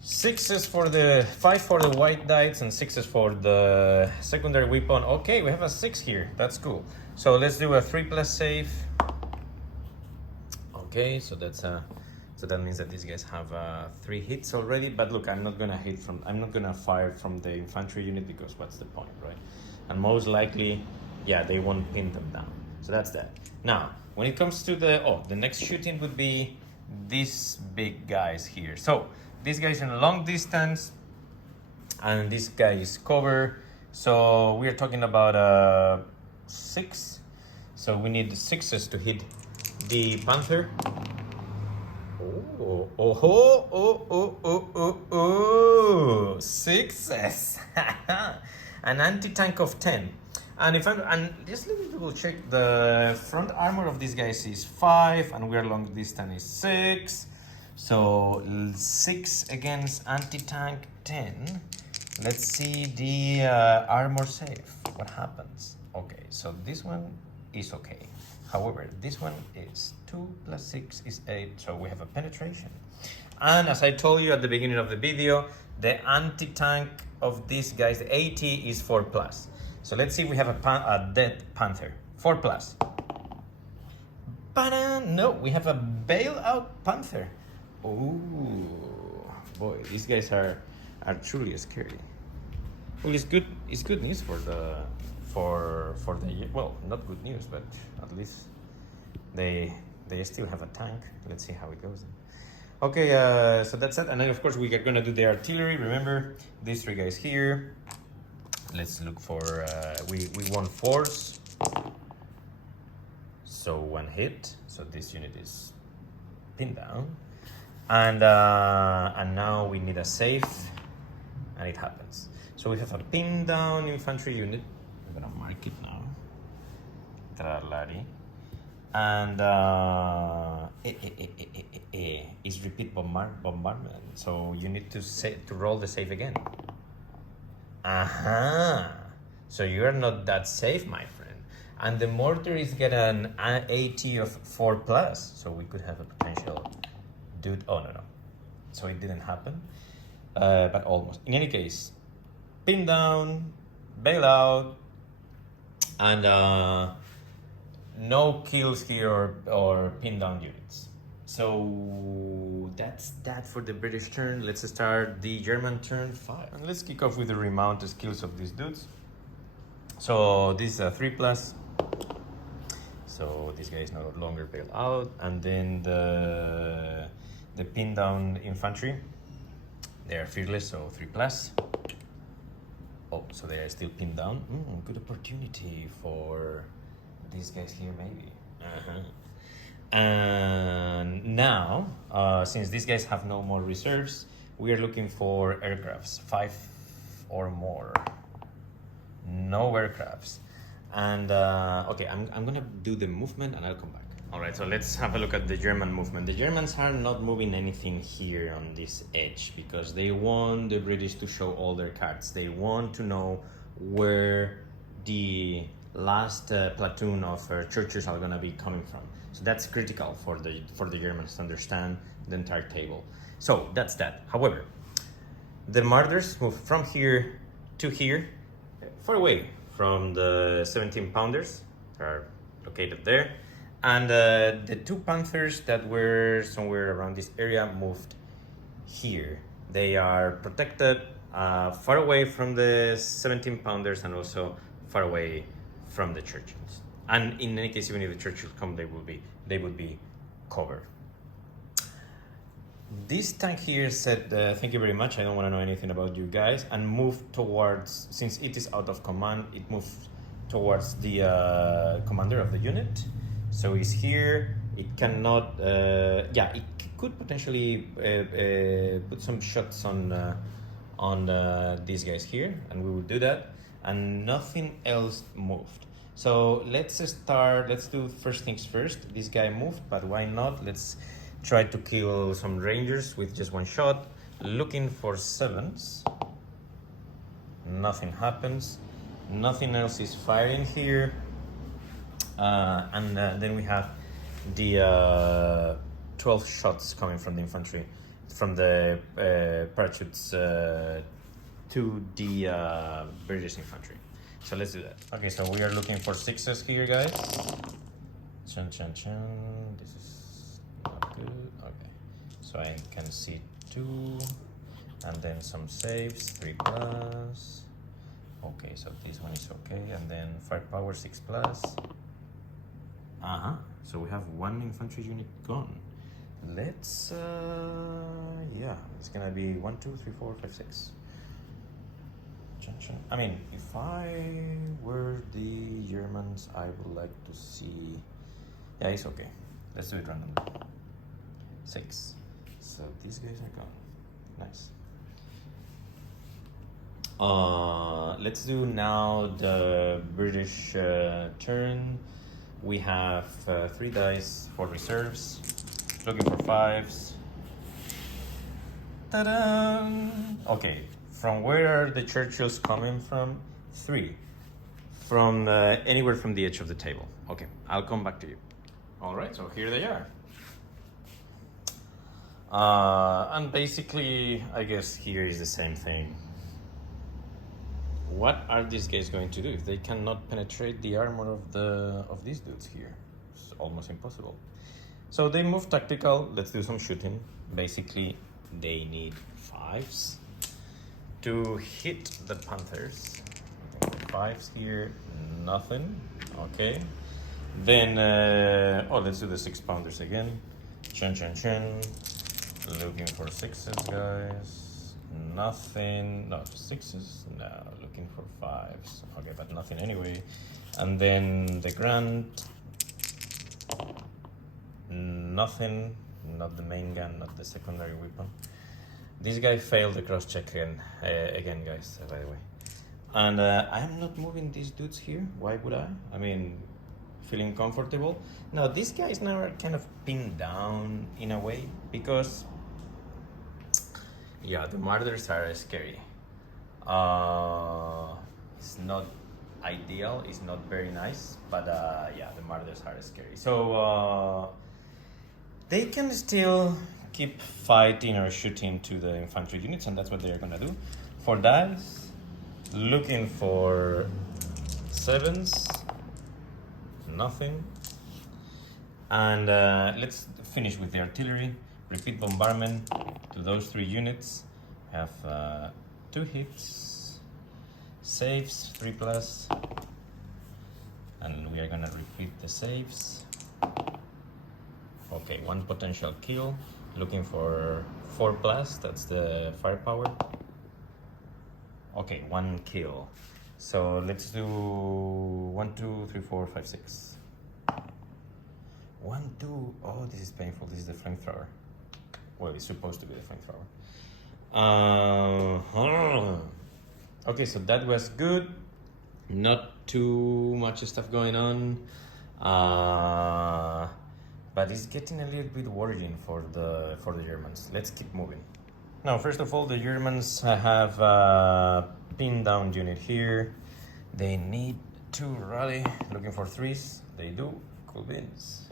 6s for the 5 for the white dice and 6s for the secondary weapon. Okay, we have a 6 here. That's cool. So let's do a 3+ save. Okay, so that's so that means that these guys have 3 hits already. But look, I'm not gonna fire from the infantry unit, because what's the point, right? And most likely, yeah, they won't pin them down. So that's that. Now, when it comes to the next shooting would be these big guys here. So this guy's in a long distance, and this guy is cover. So we're talking about 6. So we need the 6s to hit the Panther. Oh, 6s. An anti-tank of 10. And just let me double check, the front armor of these guys is 5, and we're long distance is 6. So 6 against anti-tank 10. Let's see the armor save. What happens? Okay, so this one is okay. However, this one is 2 + 6 is 8, so we have a penetration. And as I told you at the beginning of the video, the anti-tank of these guys, the AT, is 4+. So let's see if we have a dead Panther. 4+. No, we have a bailout Panther. Oh boy, these guys are truly scary. Well, it's good news for for the, well, not good news, but at least they still have a tank. Let's see how it goes. Okay, so that's it. And then of course we are gonna do the artillery. Remember these three guys here. Let's look for, we want force. So 1 hit. So this unit is pinned down. And now we need a save, and it happens. So we have a pinned down infantry unit. I'm gonna mark it now. Tralari. And is repeat bombardment. So you need to roll the save again. So you are not that safe, my friend. And the mortar is get an AT of 4+, so we could have a potential dude. Oh no. So it didn't happen, but almost. In any case, pin down, bail out, and no kills here or pin down units. So that's that for the British turn. Let's start the German turn 5. And let's kick off with the remount skills of these dudes. So this is a 3+. So this guy is no longer bailed out. And then the pin down infantry, they are fearless, so 3+. Oh, so they are still pinned down. Good opportunity for these guys here, maybe. And now, since these guys have no more reserves, we are looking for aircrafts, 5 or more. No aircrafts. And okay, I'm gonna do the movement and I'll come back. All right, so let's have a look at the German movement. The Germans are not moving anything here on this edge because they want the British to show all their cards. They want to know where the last platoon of Churchills are gonna be coming from. So that's critical for the Germans to understand the entire table. So that's that. However, the Martyrs move from here to here, far away from the 17-pounders that are located there. And the 2 Panthers that were somewhere around this area moved here. They are protected far away from the 17-pounders and also far away from the Churchills. And in any case, even if the Churchills come, they would be covered. This tank here said, thank you very much, I don't want to know anything about you guys, and moved towards, since it is out of command, it moved towards the commander of the unit. So he's here, it cannot, it could potentially put some shots on these guys here, and we will do that, and nothing else moved. So let's do first things first. This guy moved, but why not? Let's try to kill some Rangers with just 1 shot. Looking for 7s. Nothing happens. Nothing else is firing here. And then we have the 12 shots coming from the infantry, from the parachutes to the British infantry. So let's do that. Okay, so we are looking for 6s here, guys. Chun chun chun. This is not good. Okay, so I can see 2, and then some saves, 3+. Okay, so this one is okay, and then firepower 6+. So we have 1 infantry unit gone. Let's it's gonna be 1, 2, 3, 4, 5, 6. I mean, if I were the Germans, I would like to see. Yeah, it's okay. Let's do it randomly. 6. So these guys are gone. Nice. Let's do now the British turn. We have 3 dice for reserves. Looking for 5s. Ta-da! Okay, from where are the Churchills coming from? 3. From anywhere from the edge of the table. Okay, I'll come back to you. All right, so here they are. And basically, I guess here is the same thing. What are these guys going to do if they cannot penetrate the armor of these dudes here? It's almost impossible. So they move tactical. Let's do some shooting. Basically, they need 5s to hit the Panthers. 5s here, nothing. Okay. Then, let's do the 6-pounders again. Chun. Looking for 6s, guys. Nothing. No, 6s. No, looking for 5s. Okay, but nothing anyway. And then the Grant. Nothing. Not the main gun, not the secondary weapon. This guy failed the cross-check again, guys, by the way. And I am not moving these dudes here. Why would I? I mean, feeling comfortable. Now, these guys now are kind of pinned down in a way because, yeah, the martyrs are scary. It's not ideal, it's not very nice, but yeah, the martyrs are scary. So they can still keep fighting or shooting to the infantry units, and that's what they're gonna do. For dice, looking for 7s, nothing. And let's finish with the artillery. Repeat bombardment to those 3 units. Have 2 hits, saves 3+, and we are gonna repeat the saves. Okay, 1 potential kill. Looking for 4+, that's the firepower. Okay, 1 kill. So let's do 1, 2, 3, 4, 5, 6. 1, 2. Oh, this is painful. This is the flamethrower. Well, it's supposed to be the flamethrower. Okay, so that was good. Not too much stuff going on. But it's getting a little bit worrying for the Germans. Let's keep moving. Now, first of all, the Germans have a pinned down unit here. They need to rally, looking for 3s. They do. Cool beans.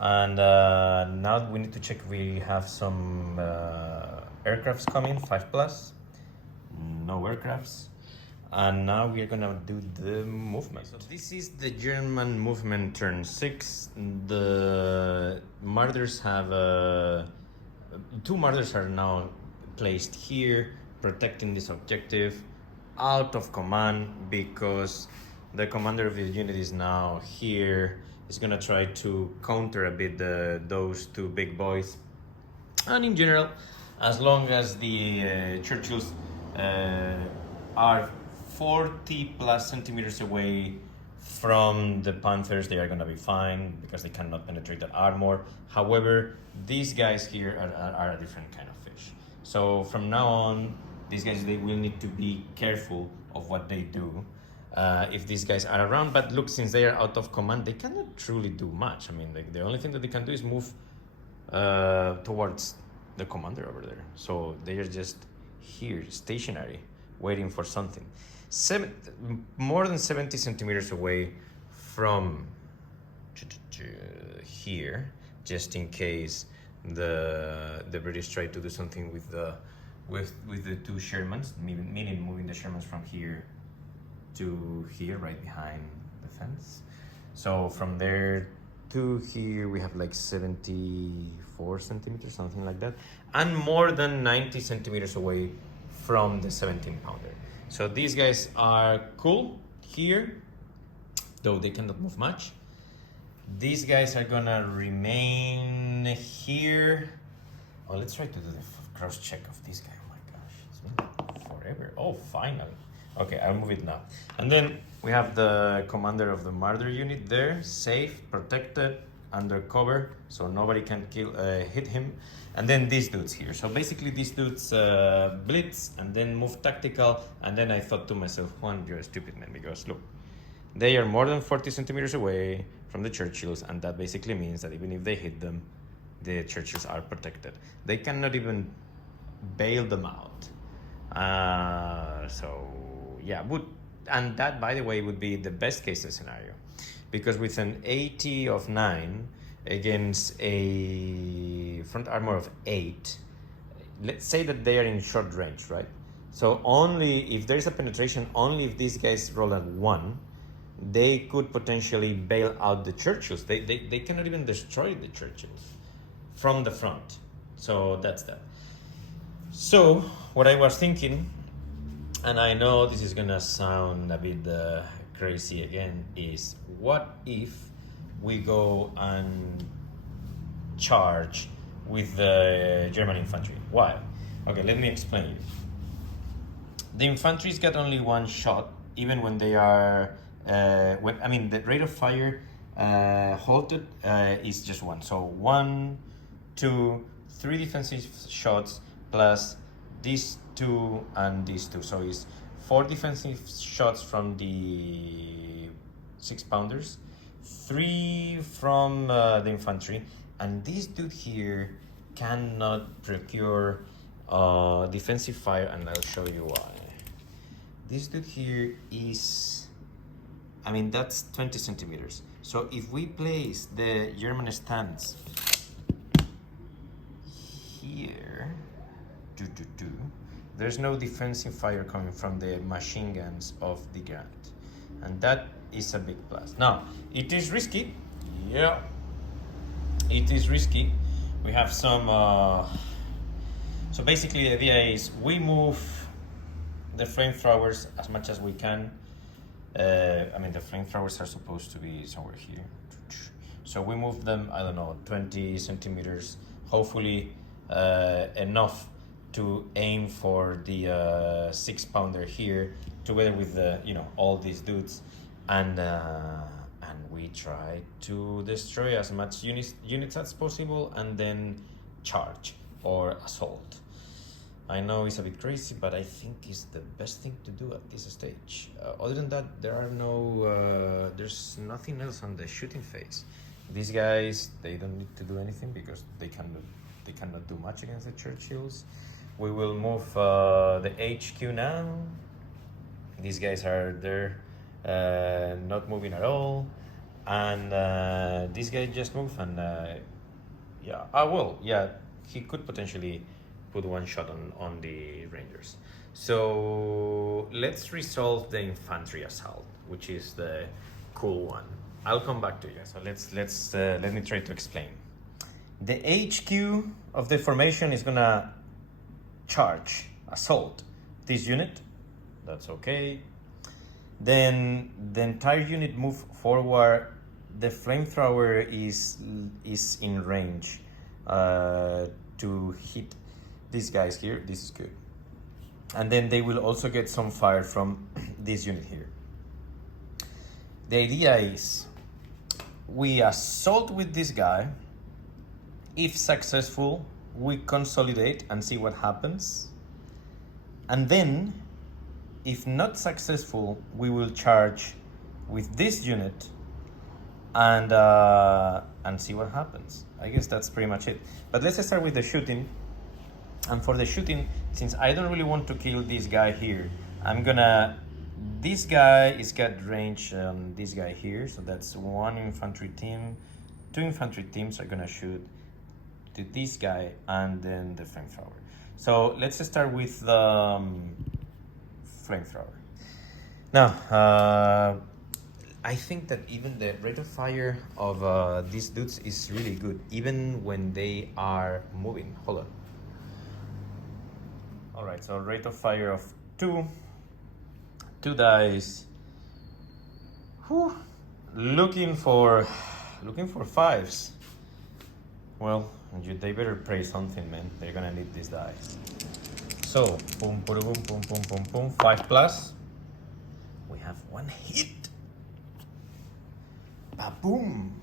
And now we need to check if we have some aircrafts coming, 5+. No aircrafts. And now we're gonna do the movement. So this is the German movement turn 6. The martyrs have 2 martyrs are now placed here, protecting this objective out of command because the commander of the unit is now here. He's gonna try to counter a bit those 2 big boys. And in general, as long as the Churchills are 40+ centimeters away from the Panthers, they are gonna be fine because they cannot penetrate that armor. However, these guys here are a different kind of fish. So from now on, these guys, they will need to be careful of what they do if these guys are around. But look, since they are out of command, they cannot truly do much. I mean, the only thing that they can do is move towards the commander over there. So they are just here, stationary, waiting for something. More than 70 centimeters away from here, just in case the British try to do something with the 2 Shermans, meaning moving the Shermans from here to here, right behind the fence. So from there to here, we have like 74 centimeters, something like that, and more than 90 centimeters away from the 17-pounder. So these guys are cool here, though they cannot move much. These guys are gonna remain here. Oh, let's try to do the cross check of this guy. Oh my gosh, it's been forever. Oh, finally. Okay, I'll move it now. And then we have the commander of the martyr unit there, safe, protected, under cover, so nobody can hit him. And then these dudes here. So basically these dudes blitz and then move tactical. And then I thought to myself, Juan, you're a stupid man, because look, they are more than 40 centimeters away from the Churchills, and that basically means that even if they hit them, the Churchills are protected. They cannot even bail them out. So yeah, and that, by the way, would be the best case scenario, because with an 80 of 9 against a front armor of 8, let's say that they are in short range, right? So only if there's a penetration, only if these guys roll at 1, they could potentially bail out the Churchills. They cannot even destroy the Churchills from the front. So that's that. So what I was thinking and I know this is gonna sound a bit crazy again, is what if we go and charge with the German infantry? Why? Okay, let me explain you. The infantry's got only one shot, even when they are, the rate of fire halted is just one. So 1, 2, 3 defensive shots plus these 2 and these 2. So it's 4 defensive shots from the 6-pounders, 3 from the infantry, and this dude here cannot procure defensive fire, and I'll show you why. This dude here is, that's 20 centimeters. So if we place the German stance here, there's no defensive fire coming from the machine guns of the Grant. And that is a big plus. Now, it is risky. Yeah, it is risky. We have some, so basically the idea is we move the flamethrowers as much as we can. The flamethrowers are supposed to be somewhere here. So we move them, 20 centimeters, hopefully enough to aim for the 6-pounder here, together with the, all these dudes, and we try to destroy as much units as possible, and then charge or assault. I know it's a bit crazy, but I think it's the best thing to do at this stage. Other than that, there's nothing else on the shooting phase. These guys, they don't need to do anything because they cannot do much against the Churchills. We will move the HQ now. These guys are there, not moving at all, and this guy just moved, and he could potentially put one shot on the Rangers. So let's resolve the infantry assault, which is the cool one. I'll come back to you. So let me try to explain. The HQ of the formation is gonna charge, assault this unit. That's okay. Then the entire unit move forward. The flamethrower is in range to hit these guys here. This is good. And then they will also get some fire from this unit here. The idea is we assault with this guy. If successful, we consolidate and see what happens. And then, if not successful, we will charge with this unit and see what happens. I guess that's pretty much it. But let's start with the shooting. And for the shooting, since I don't really want to kill this guy here, this guy is got range on this guy here, so that's 1 infantry team. 2 infantry teams are gonna shoot to this guy and then the flamethrower. So let's start with the flamethrower. Now, I think that even the rate of fire of these dudes is really good, even when they are moving. Hold on. All right, so rate of fire of 2 dice. Whew. Looking for 5s. Well, they better pray something, man. They're gonna need these dice. So, boom, boom, boom, boom, boom, boom, boom. 5+. We have 1 hit. Ba-boom.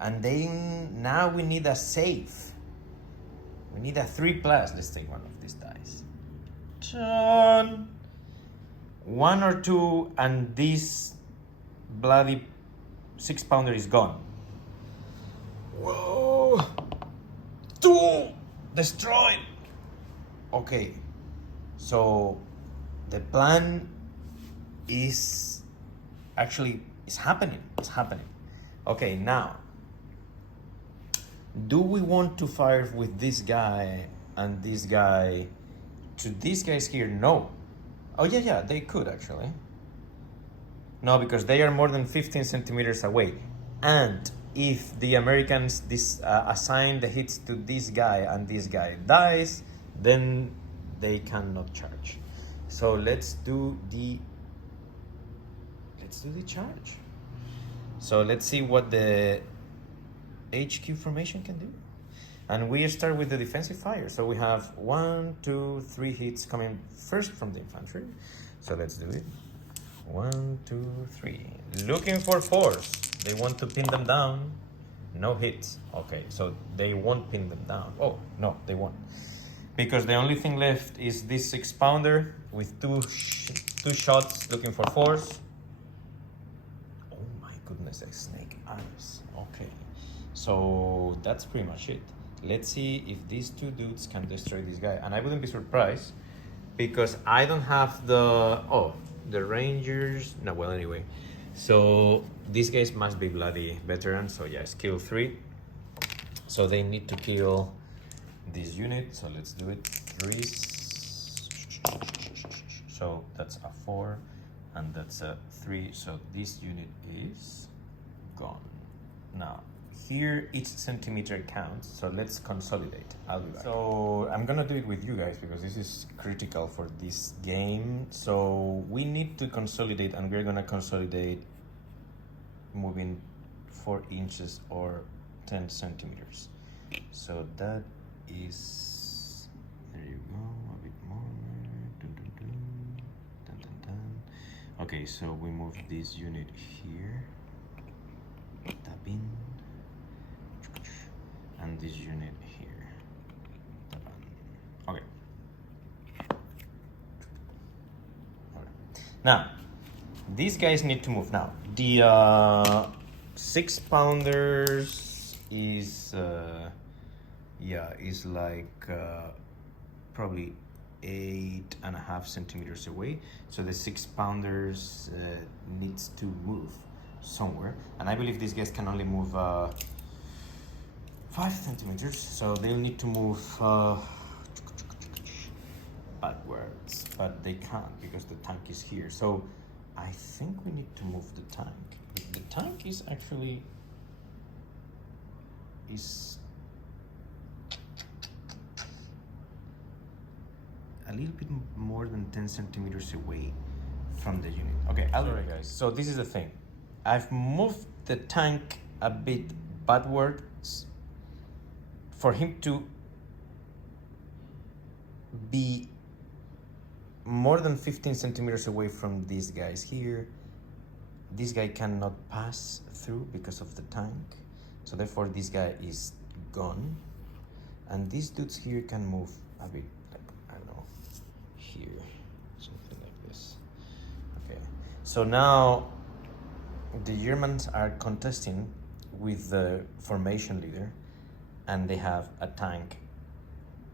And then now we need a save. We need a 3+. Let's take one of these dice. Turn. 1 or 2, and this bloody 6-pounder is gone. Whoa! 2 destroyed. Okay, so the plan is happening. It's happening. Okay, now, do we want to fire with this guy and this guy to these guys here? No. Oh yeah, they could actually. No, because they are more than 15 centimeters away. And if the Americans assign the hits to this guy and this guy dies, then they cannot charge. So let's do the charge. So let's see what the HQ formation can do. And we start with the defensive fire. So we have 1, 2, 3 hits coming first from the infantry. So let's do it. 1, 2, 3. Looking for force. They want to pin them down. No hits. Okay, so they won't pin them down. Oh, no, they won't. Because the only thing left is this 6-pounder with two shots looking for force. Oh my goodness, a snake eyes. Okay, so that's pretty much it. Let's see if these two dudes can destroy this guy. And I wouldn't be surprised because I don't have the Rangers. No, well, anyway. So these guys must be bloody veterans. So yeah, skill 3. So they need to kill this unit. So let's do it. 3. So that's a 4 and that's a 3. So this unit is gone. Now here each centimeter counts, so let's consolidate. I'll be back. So I'm gonna do it with you guys because this is critical for this game. So we need to consolidate, and we're gonna consolidate moving 4 inches or 10 centimeters. So that is, there you go, a bit more. Dun, dun, dun. Dun, dun, dun. Okay, so we move this unit here, tapping, and this unit here. Okay. Now, these guys need to move now. The 6-pounders is is like probably 8.5 centimeters away. So the 6-pounders needs to move somewhere, and I believe these guys can only move 5 centimeters, so they'll need to move backwards, but they can't because the tank is here. So I think we need to move the tank. The tank is actually a little bit more than 10 centimeters away from the unit. Okay, sorry guys. So this is the thing. I've moved the tank a bit backwards for him to be more than 15 centimeters away from these guys here. This guy cannot pass through because of the tank. So therefore this guy is gone. And these dudes here can move a bit, like, I don't know, here, something like this. Okay, so now the Germans are contesting with the formation leader, and they have a tank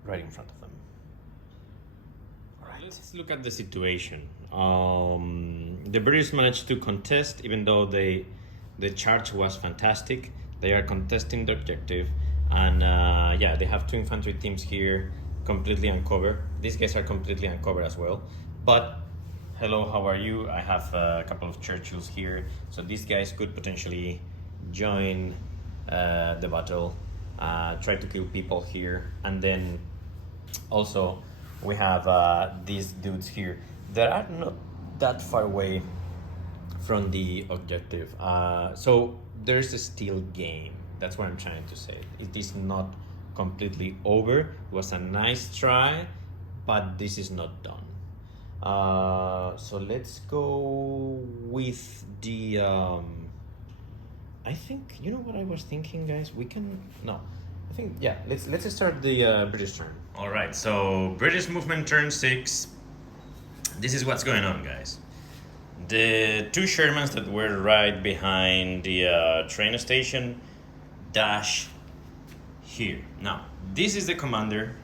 right in front of them. All right. Let's look at the situation. The British managed to contest, even though the charge was fantastic. They are contesting the objective, and yeah, they have 2 infantry teams here, completely uncovered. These guys are completely uncovered as well. But hello, how are you? I have a couple of Churchills here, so these guys could potentially join the battle, try to kill people here, and then also we have these dudes here that are not that far away from the objective. So there's a still game. That's what I'm trying to say. It is not completely over. It was a nice try, but this is not done. So let's go with the I think, you know what I was thinking, guys? We can, no, I think, yeah, let's start the British turn. All right, so British movement turn 6. This is what's going on, guys. The 2 Shermans that were right behind the train station dash here. Now, this is the commander.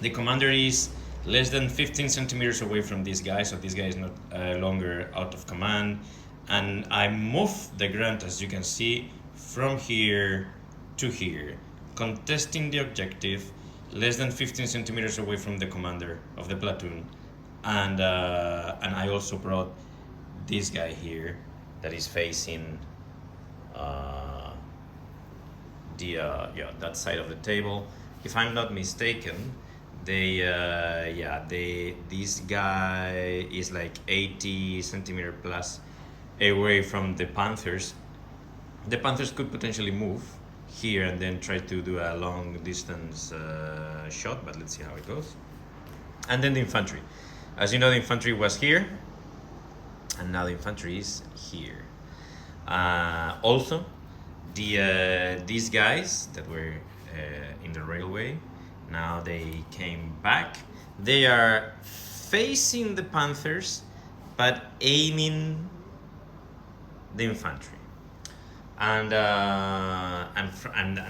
The commander is less than 15 centimeters away from this guy, so this guy is not longer out of command. And I move the grunt, as you can see, from here to here, contesting the objective, less than 15 centimeters away from the commander of the platoon. And I also brought this guy here that is facing that side of the table. If I'm not mistaken, This guy is like 80 centimeter plus away from the Panthers. The Panthers could potentially move here and then try to do a long distance shot, but let's see how it goes. And then the infantry. As you know, the infantry was here, and now the infantry is here. Also, these guys that were in the railway, now they came back. They are facing the Panthers, but aiming the infantry. And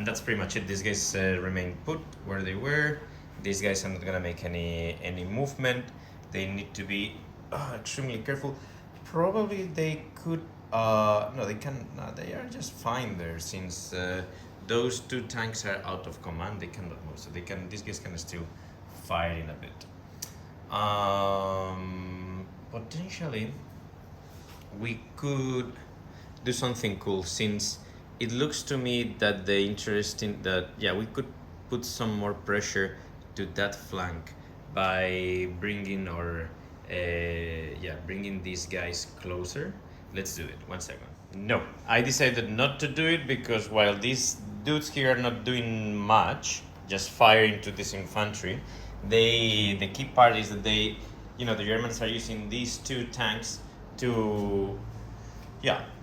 that's pretty much it. These guys remain put where they were. These guys are not gonna make any movement. They need to be extremely careful. Probably they could. No, they can. No, they are just fine there since those two tanks are out of command. They cannot move, so they can. These guys can still fire in a bit. Potentially, we could do something cool since it looks to me that the interesting that we could put some more pressure to that flank by bringing bringing these guys closer. Let's do it. 1 second. No, I decided not to do it because while these dudes here are not doing much, just firing to this infantry, the key part is that the Germans are using these two tanks to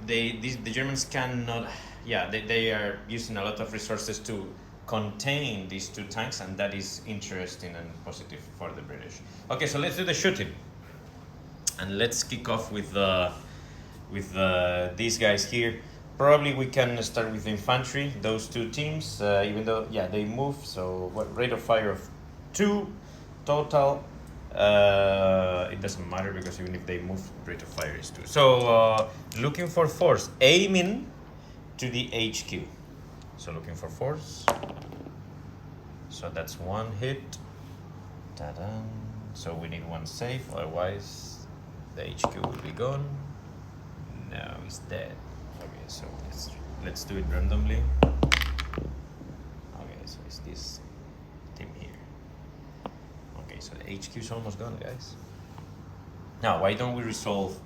the Germans cannot they are using a lot of resources to contain these two tanks, and that is interesting and positive for the British. Okay, so let's do the shooting, and let's kick off with these guys here. Probably we can start with infantry, those two teams, even though they move, so rate of fire of 2 total. It doesn't matter because even if they move, rate of fire is 2. So looking for force, aiming to the HQ. So looking for force. So that's 1 hit. Ta-da. So we need 1 save, otherwise the HQ will be gone. Now he's dead. Okay, so let's do it randomly. Okay, so it's this team here. Okay, so the HQ is almost gone, guys. Now, why don't we resolve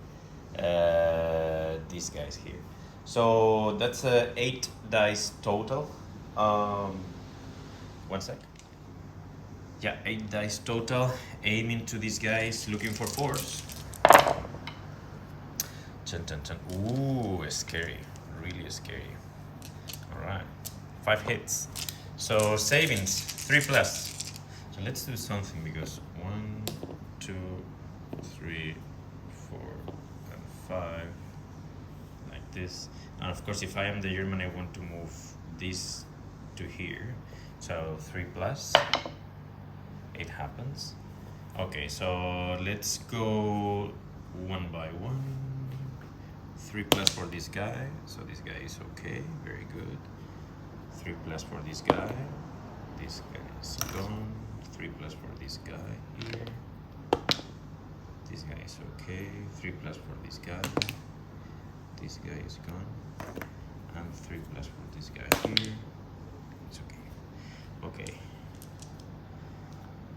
these guys here? So that's 8 dice total. 1 sec. 8 dice total. Aiming to these guys, looking for force. Chun, chun, chun. Ooh, scary. Really scary. Alright. 5 hits. So savings, 3 plus. So let's do something because 1, 2, 3, 4, and 5. Like this. And of course, if I am the German, I want to move this to here. So 3 plus. It happens. Okay, so let's go 1 by 1. 3 plus for this guy, so this guy is okay, very good. 3 plus for this guy is gone. 3 plus for this guy here, this guy is okay. 3 plus for this guy is gone, and 3 plus for this guy here, it's okay.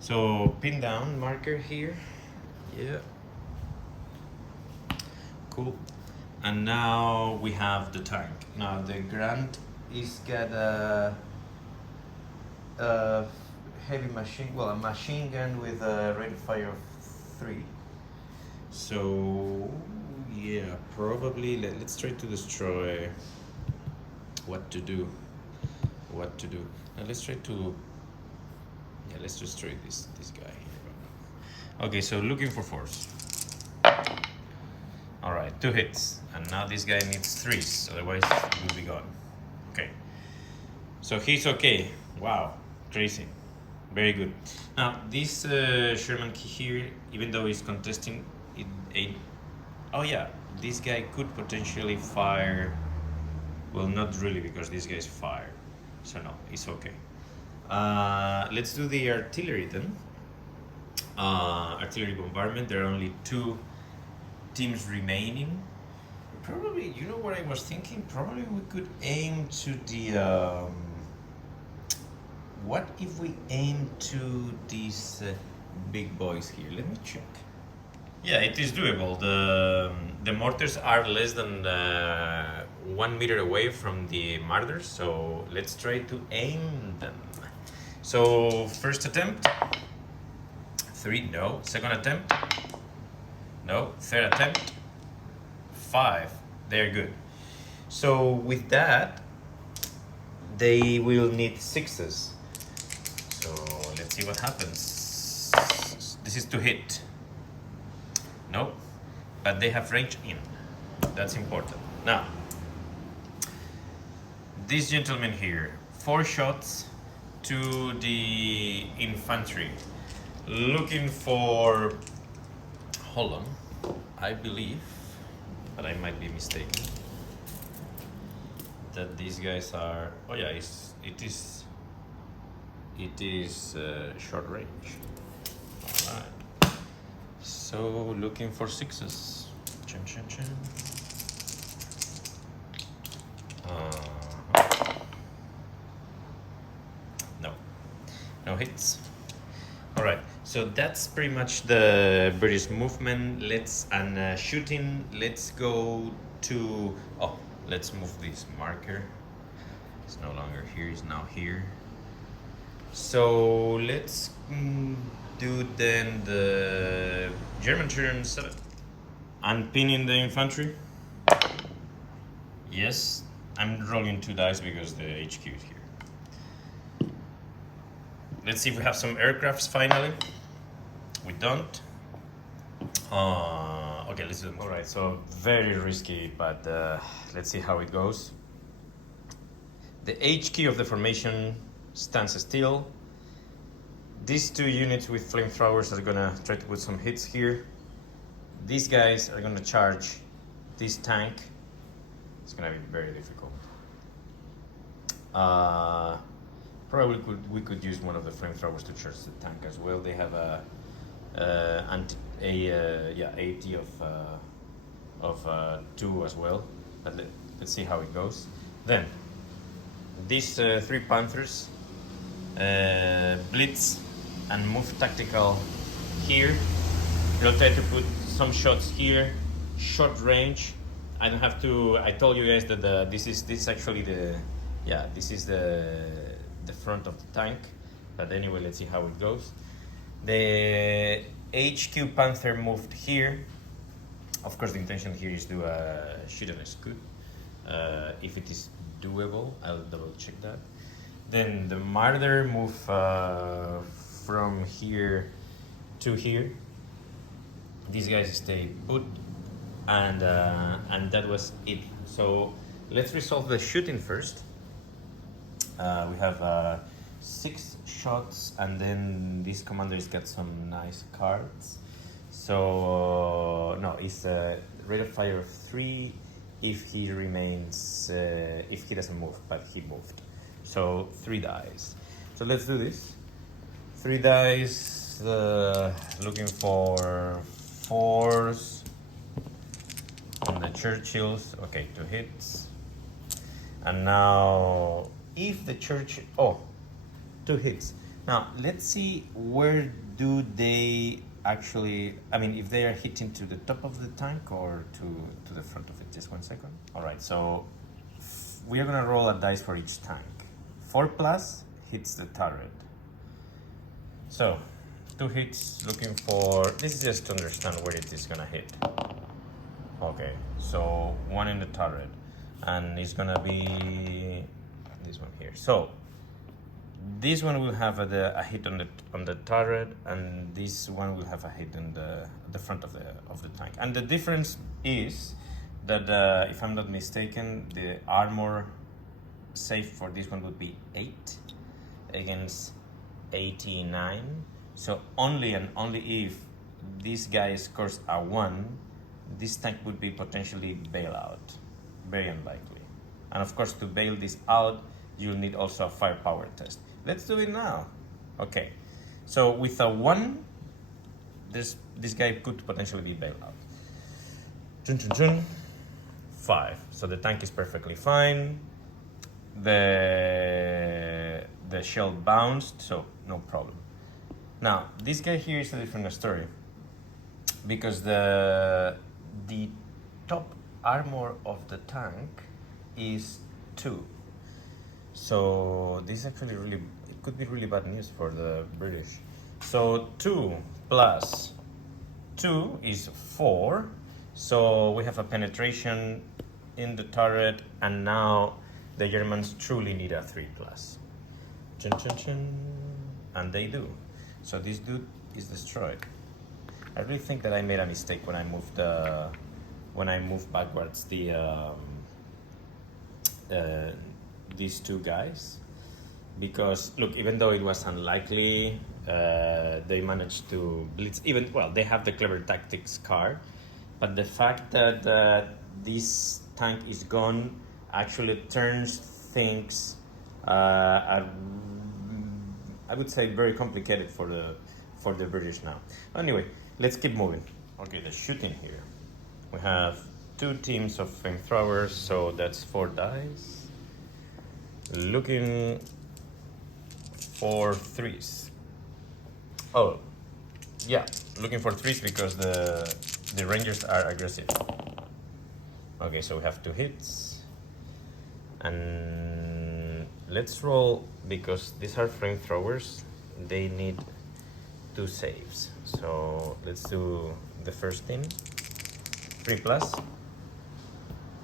So pin down marker here, cool. And now we have the tank. Now the Grant is got a heavy a machine gun with a rate of fire of 3. So probably let's try to destroy. What to do? Now let's try to let's destroy this guy here. Okay, so looking for force. Alright, 2 hits, and now this guy needs 3s, otherwise he will be gone. Okay, so he's okay. Wow, crazy, very good. Now this Sherman here, even though he's contesting this guy could potentially fire. Well, not really, because this guy's fired, so no, it's okay. Let's do the artillery then. Artillery bombardment. There are only 2 teams remaining. Probably, you know what I was thinking? Probably we could aim to the what if we aim to these big boys here? Let me check. Yeah, it is doable. The mortars are less than 1 meter away from the martyrs, so let's try to aim them. So first attempt, 3, no. Second attempt, no. Third attempt, 5. They're good. So with that, they will need 6s. So let's see what happens. This is to hit. No, but they have range in. That's important. Now, this gentleman here, 4 shots to the infantry. Looking for, hold on, I believe, but I might be mistaken, that these guys are, oh yeah, it is short range. All right. So looking for 6s. Chin, chin, chin. No, no hits. All right. So that's pretty much the British movement. Shooting. Let's go to. Oh, let's move this marker. It's no longer here. It's now here. So let's do then the German turn 7. Unpinning the infantry. Yes, I'm rolling 2 dice because the HQ is here. Let's see if we have some aircrafts finally. We don't. Okay, let's do them. All right, so very risky, but let's see how it goes. The HQ of the formation stands still. These 2 units with flamethrowers are gonna try to put some hits here. These guys are gonna charge this tank. It's gonna be very difficult. Probably we could use one of the flamethrowers to charge the tank as well. They have a AT of 2 as well. But let's see how it goes. Then these 3 Panthers blitz and move tactical here. We'll try to put some shots here, short range. I don't have to. I told you guys that this is actually the front of the tank. But anyway, let's see how it goes. The HQ Panther moved here. Of course, the intention here is to shoot an scoot. If it is doable, I'll double check that. Then the Marder move from here to here. These guys stay put, and that was it. So let's resolve the shooting first. We have 6 shots, and then this commander's got some nice cards. So no, it's a rate of fire of 3 if he remains, if he doesn't move, but he moved. So 3 dice. So let's do this. 3 dice, looking for 4s on the Churchills. Okay, 2 hits. And now, if the Churchill, 2 hits. Now, let's see where do they actually, if they are hitting to the top of the tank or to the front of it. Just 1 second. All right, so we are gonna roll a dice for each tank. 4 plus hits the turret. So 2 hits, looking for, this is just to understand where it is gonna hit. Okay, so 1 in the turret, and it's gonna be this one here. So this one will have a hit on the turret, and this one will have a hit on the front of the tank. And the difference is that if I'm not mistaken, the armor save for this one would be 8 against 89. So only and only if this guy scores a 1, this tank would be potentially bailout. Very unlikely. And of course, to bail this out, you'll need also a firepower test. Let's do it now. Okay, so with a 1, this guy could potentially be bailed out. Chun, chun, chun. 5. So the tank is perfectly fine. The the shell bounced, so no problem. Now, this guy here is a different story because the top armor of the tank is 2. So this is actually it could be really bad news for the British. So 2 plus 2 is 4. So we have a penetration in the turret, and now the Germans truly need a 3+. Chun, chun, chun. And they do. So this dude is destroyed. I really think that I made a mistake when I moved backwards these two guys, because look, even though it was unlikely, they managed to blitz. They have the clever tactics card, but the fact that this tank is gone actually turns things, I would say, very complicated for the British now. Anyway, let's keep moving. Okay, the shooting here. We have 2 teams of flamethrowers, so that's 4 dice. Looking for 3s. Oh, yeah, looking for 3s because the Rangers are aggressive. Okay, so we have 2 hits. And let's roll, because these are flamethrowers, they need 2 saves. So let's do the first team. 3+.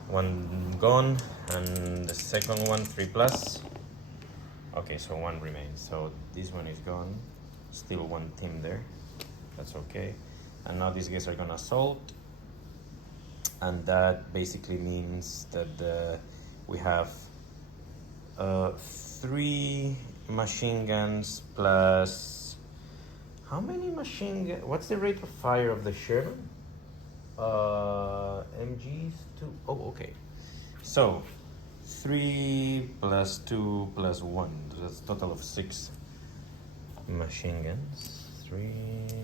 1 gone, and the second one 3+. Okay, so 1 remains. So this one is gone. Still 1 team there. That's okay. And now these guys are gonna assault, and that basically means that we have 3 machine guns plus how many what's the rate of fire of the Sherman? MGs 2. Oh, okay. So 3 plus 2 plus 1. That's a total of 6 machine guns. 3,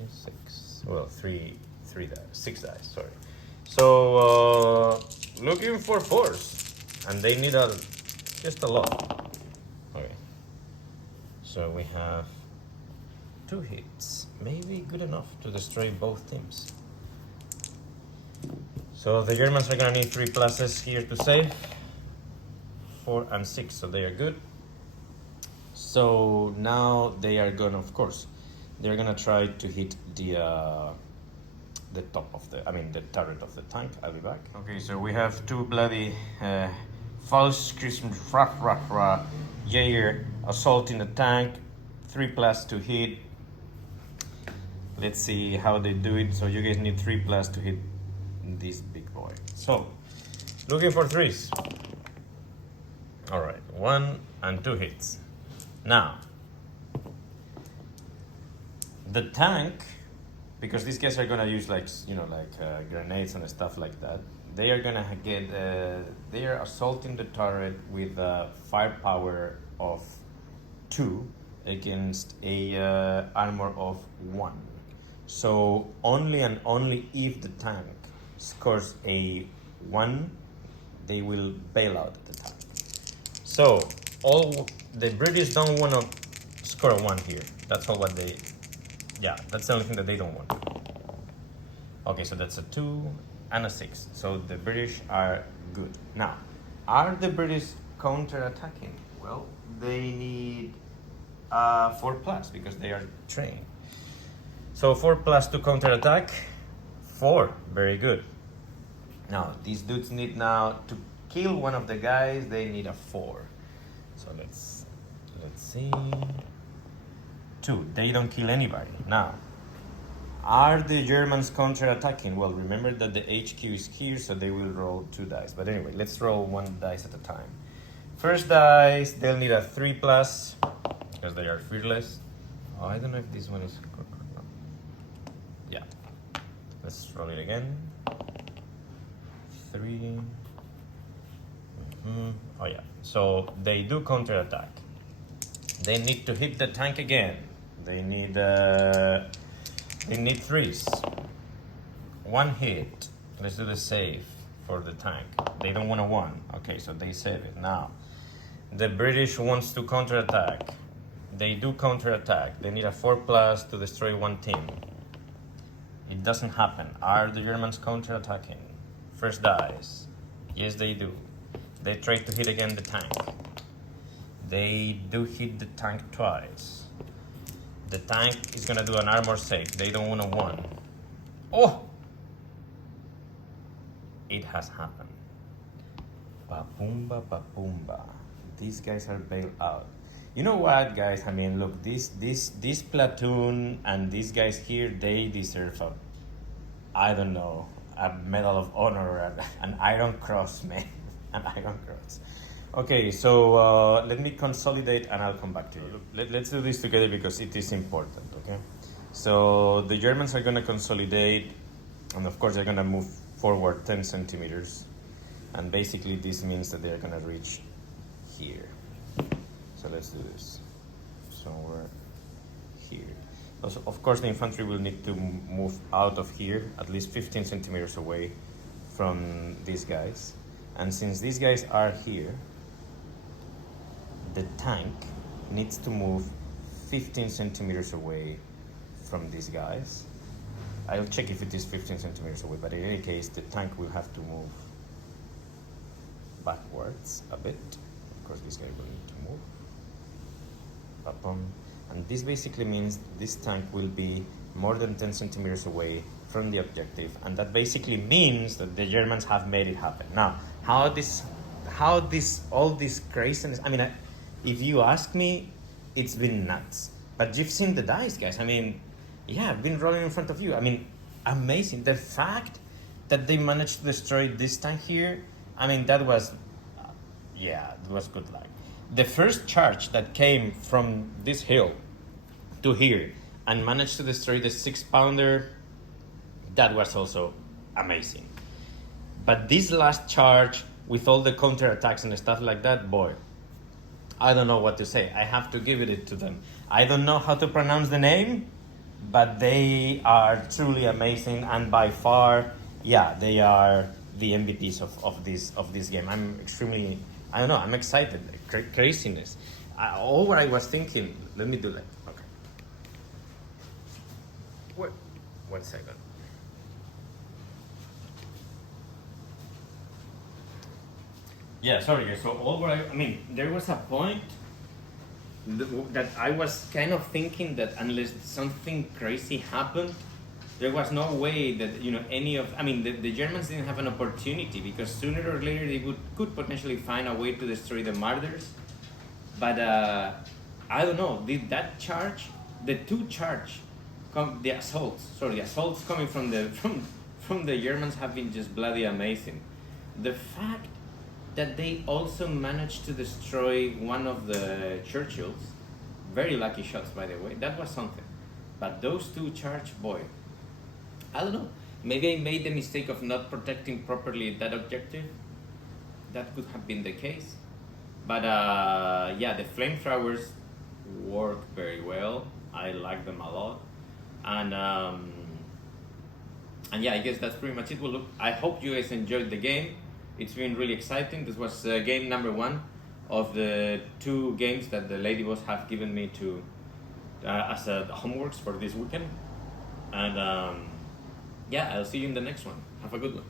6. Well, 6 dice. Sorry. So looking for 4s, and they need just a lot. Okay. So we have 2 hits, maybe good enough to destroy both teams. So the Germans are gonna need 3+ here to save. 4 and 6, so they are good. So now they are gonna, of course, they're gonna try to hit the top of the turret of the tank. I'll be back. Okay, so we have 2 bloody false Christmas Jaeger assaulting the tank. 3+ to hit. Let's see how they do it. So you guys need 3+ to hit this big boy. So looking for 3s. All right, 1 and 2 hits. Now the tank, because these guys are gonna use grenades and stuff like that, they are gonna get they are assaulting the turret with firepower of 2 against a armor of 1. So only and only if the tank scores a 1, they will bail out the tank. So all the British don't want to score a 1 here. That's all what they. Yeah, that's the only thing that they don't want. Okay, so that's a 2 and a 6. So the British are good. Now, are the British counter-attacking? Well, they need 4+ because they are trained. So 4+ to counter-attack. 4, very good. Now, these dudes need now to kill one of the guys. They need a 4. So let's see. 2. They don't kill anybody. Now, are the Germans counter-attacking? Well, remember that the HQ is here, so they will roll 2 dice. But anyway, let's roll 1 dice at a time. First dice, they'll need a 3+, because they are fearless. Oh, I don't know if this one is good or not. Yeah. Let's roll it again. 3. Oh yeah. So they do counter-attack. They need to hit the tank again. They need 3s. 1 hit. Let's do the save for the tank. They don't want a 1. Okay, so they save it. Now, the British wants to counterattack. They do counterattack. They need a 4+ to destroy one team. It doesn't happen. Are the Germans counterattacking? First dies. Yes, they do. They try to hit again the tank. They do hit the tank twice. The tank is gonna do an armor save. They don't want a 1. Oh! It has happened. Ba-boomba, ba-boomba. These guys are bailed out. You know what, guys? I mean, look, this platoon and these guys here, they deserve I don't know, a Medal of Honor, an Iron Cross, man, an Iron Cross. Okay, so let me consolidate and I'll come back to you. Let's do this together because it is important, okay? So the Germans are gonna consolidate, and of course they're gonna move forward 10 centimeters. And basically this means that they're gonna reach here. So let's do this. Somewhere here. Also, of course, the infantry will need to move out of here, at least 15 centimeters away from these guys. And since these guys are here, the tank needs to move 15 centimeters away from these guys. I'll check if it is 15 centimeters away, but in any case, the tank will have to move backwards a bit. Of course, this guy will need to move. And this basically means this tank will be more than 10 centimeters away from the objective, and that basically means that the Germans have made it happen. Now, all this craziness, I mean, if you ask me, it's been nuts. But you've seen the dice, guys. I mean, yeah, I've been rolling in front of you. I mean, amazing. The fact that they managed to destroy this tank here, I mean, that was, yeah, it was good luck. The first charge that came from this hill to here and managed to destroy the 6-pounder, that was also amazing. But this last charge with all the counterattacks and stuff like that, boy, I don't know what to say. I have to give it to them. I don't know how to pronounce the name, but they are truly amazing, and by far, yeah, they are the MVPs of this game. I'm extremely, I don't know, I'm excited. Craziness. All what I was thinking, let me do that. Okay. Wait, 1 second. Yeah, sorry guys. So all what I mean, there was a point that I was kind of thinking that unless something crazy happened, there was no way that, you know, any of, I mean, the Germans didn't have an opportunity, because sooner or later they could potentially find a way to destroy the Martyrs. But I don't know, that charge, the two charge, the assaults coming from the Germans have been just bloody amazing. The fact that they also managed to destroy one of the Churchills, very lucky shots by the way, that was something. But those two charge, boy, I don't know, maybe I made the mistake of not protecting properly that objective. That could have been the case. But yeah, the flamethrowers work very well. I like them a lot. And yeah, I guess that's pretty much it. Well, look, I hope you guys enjoyed the game. It's been really exciting. This was game number 1 of the 2 games that the lady boss have given me to as homeworks for this weekend. And yeah, I'll see you in the next one. Have a good one.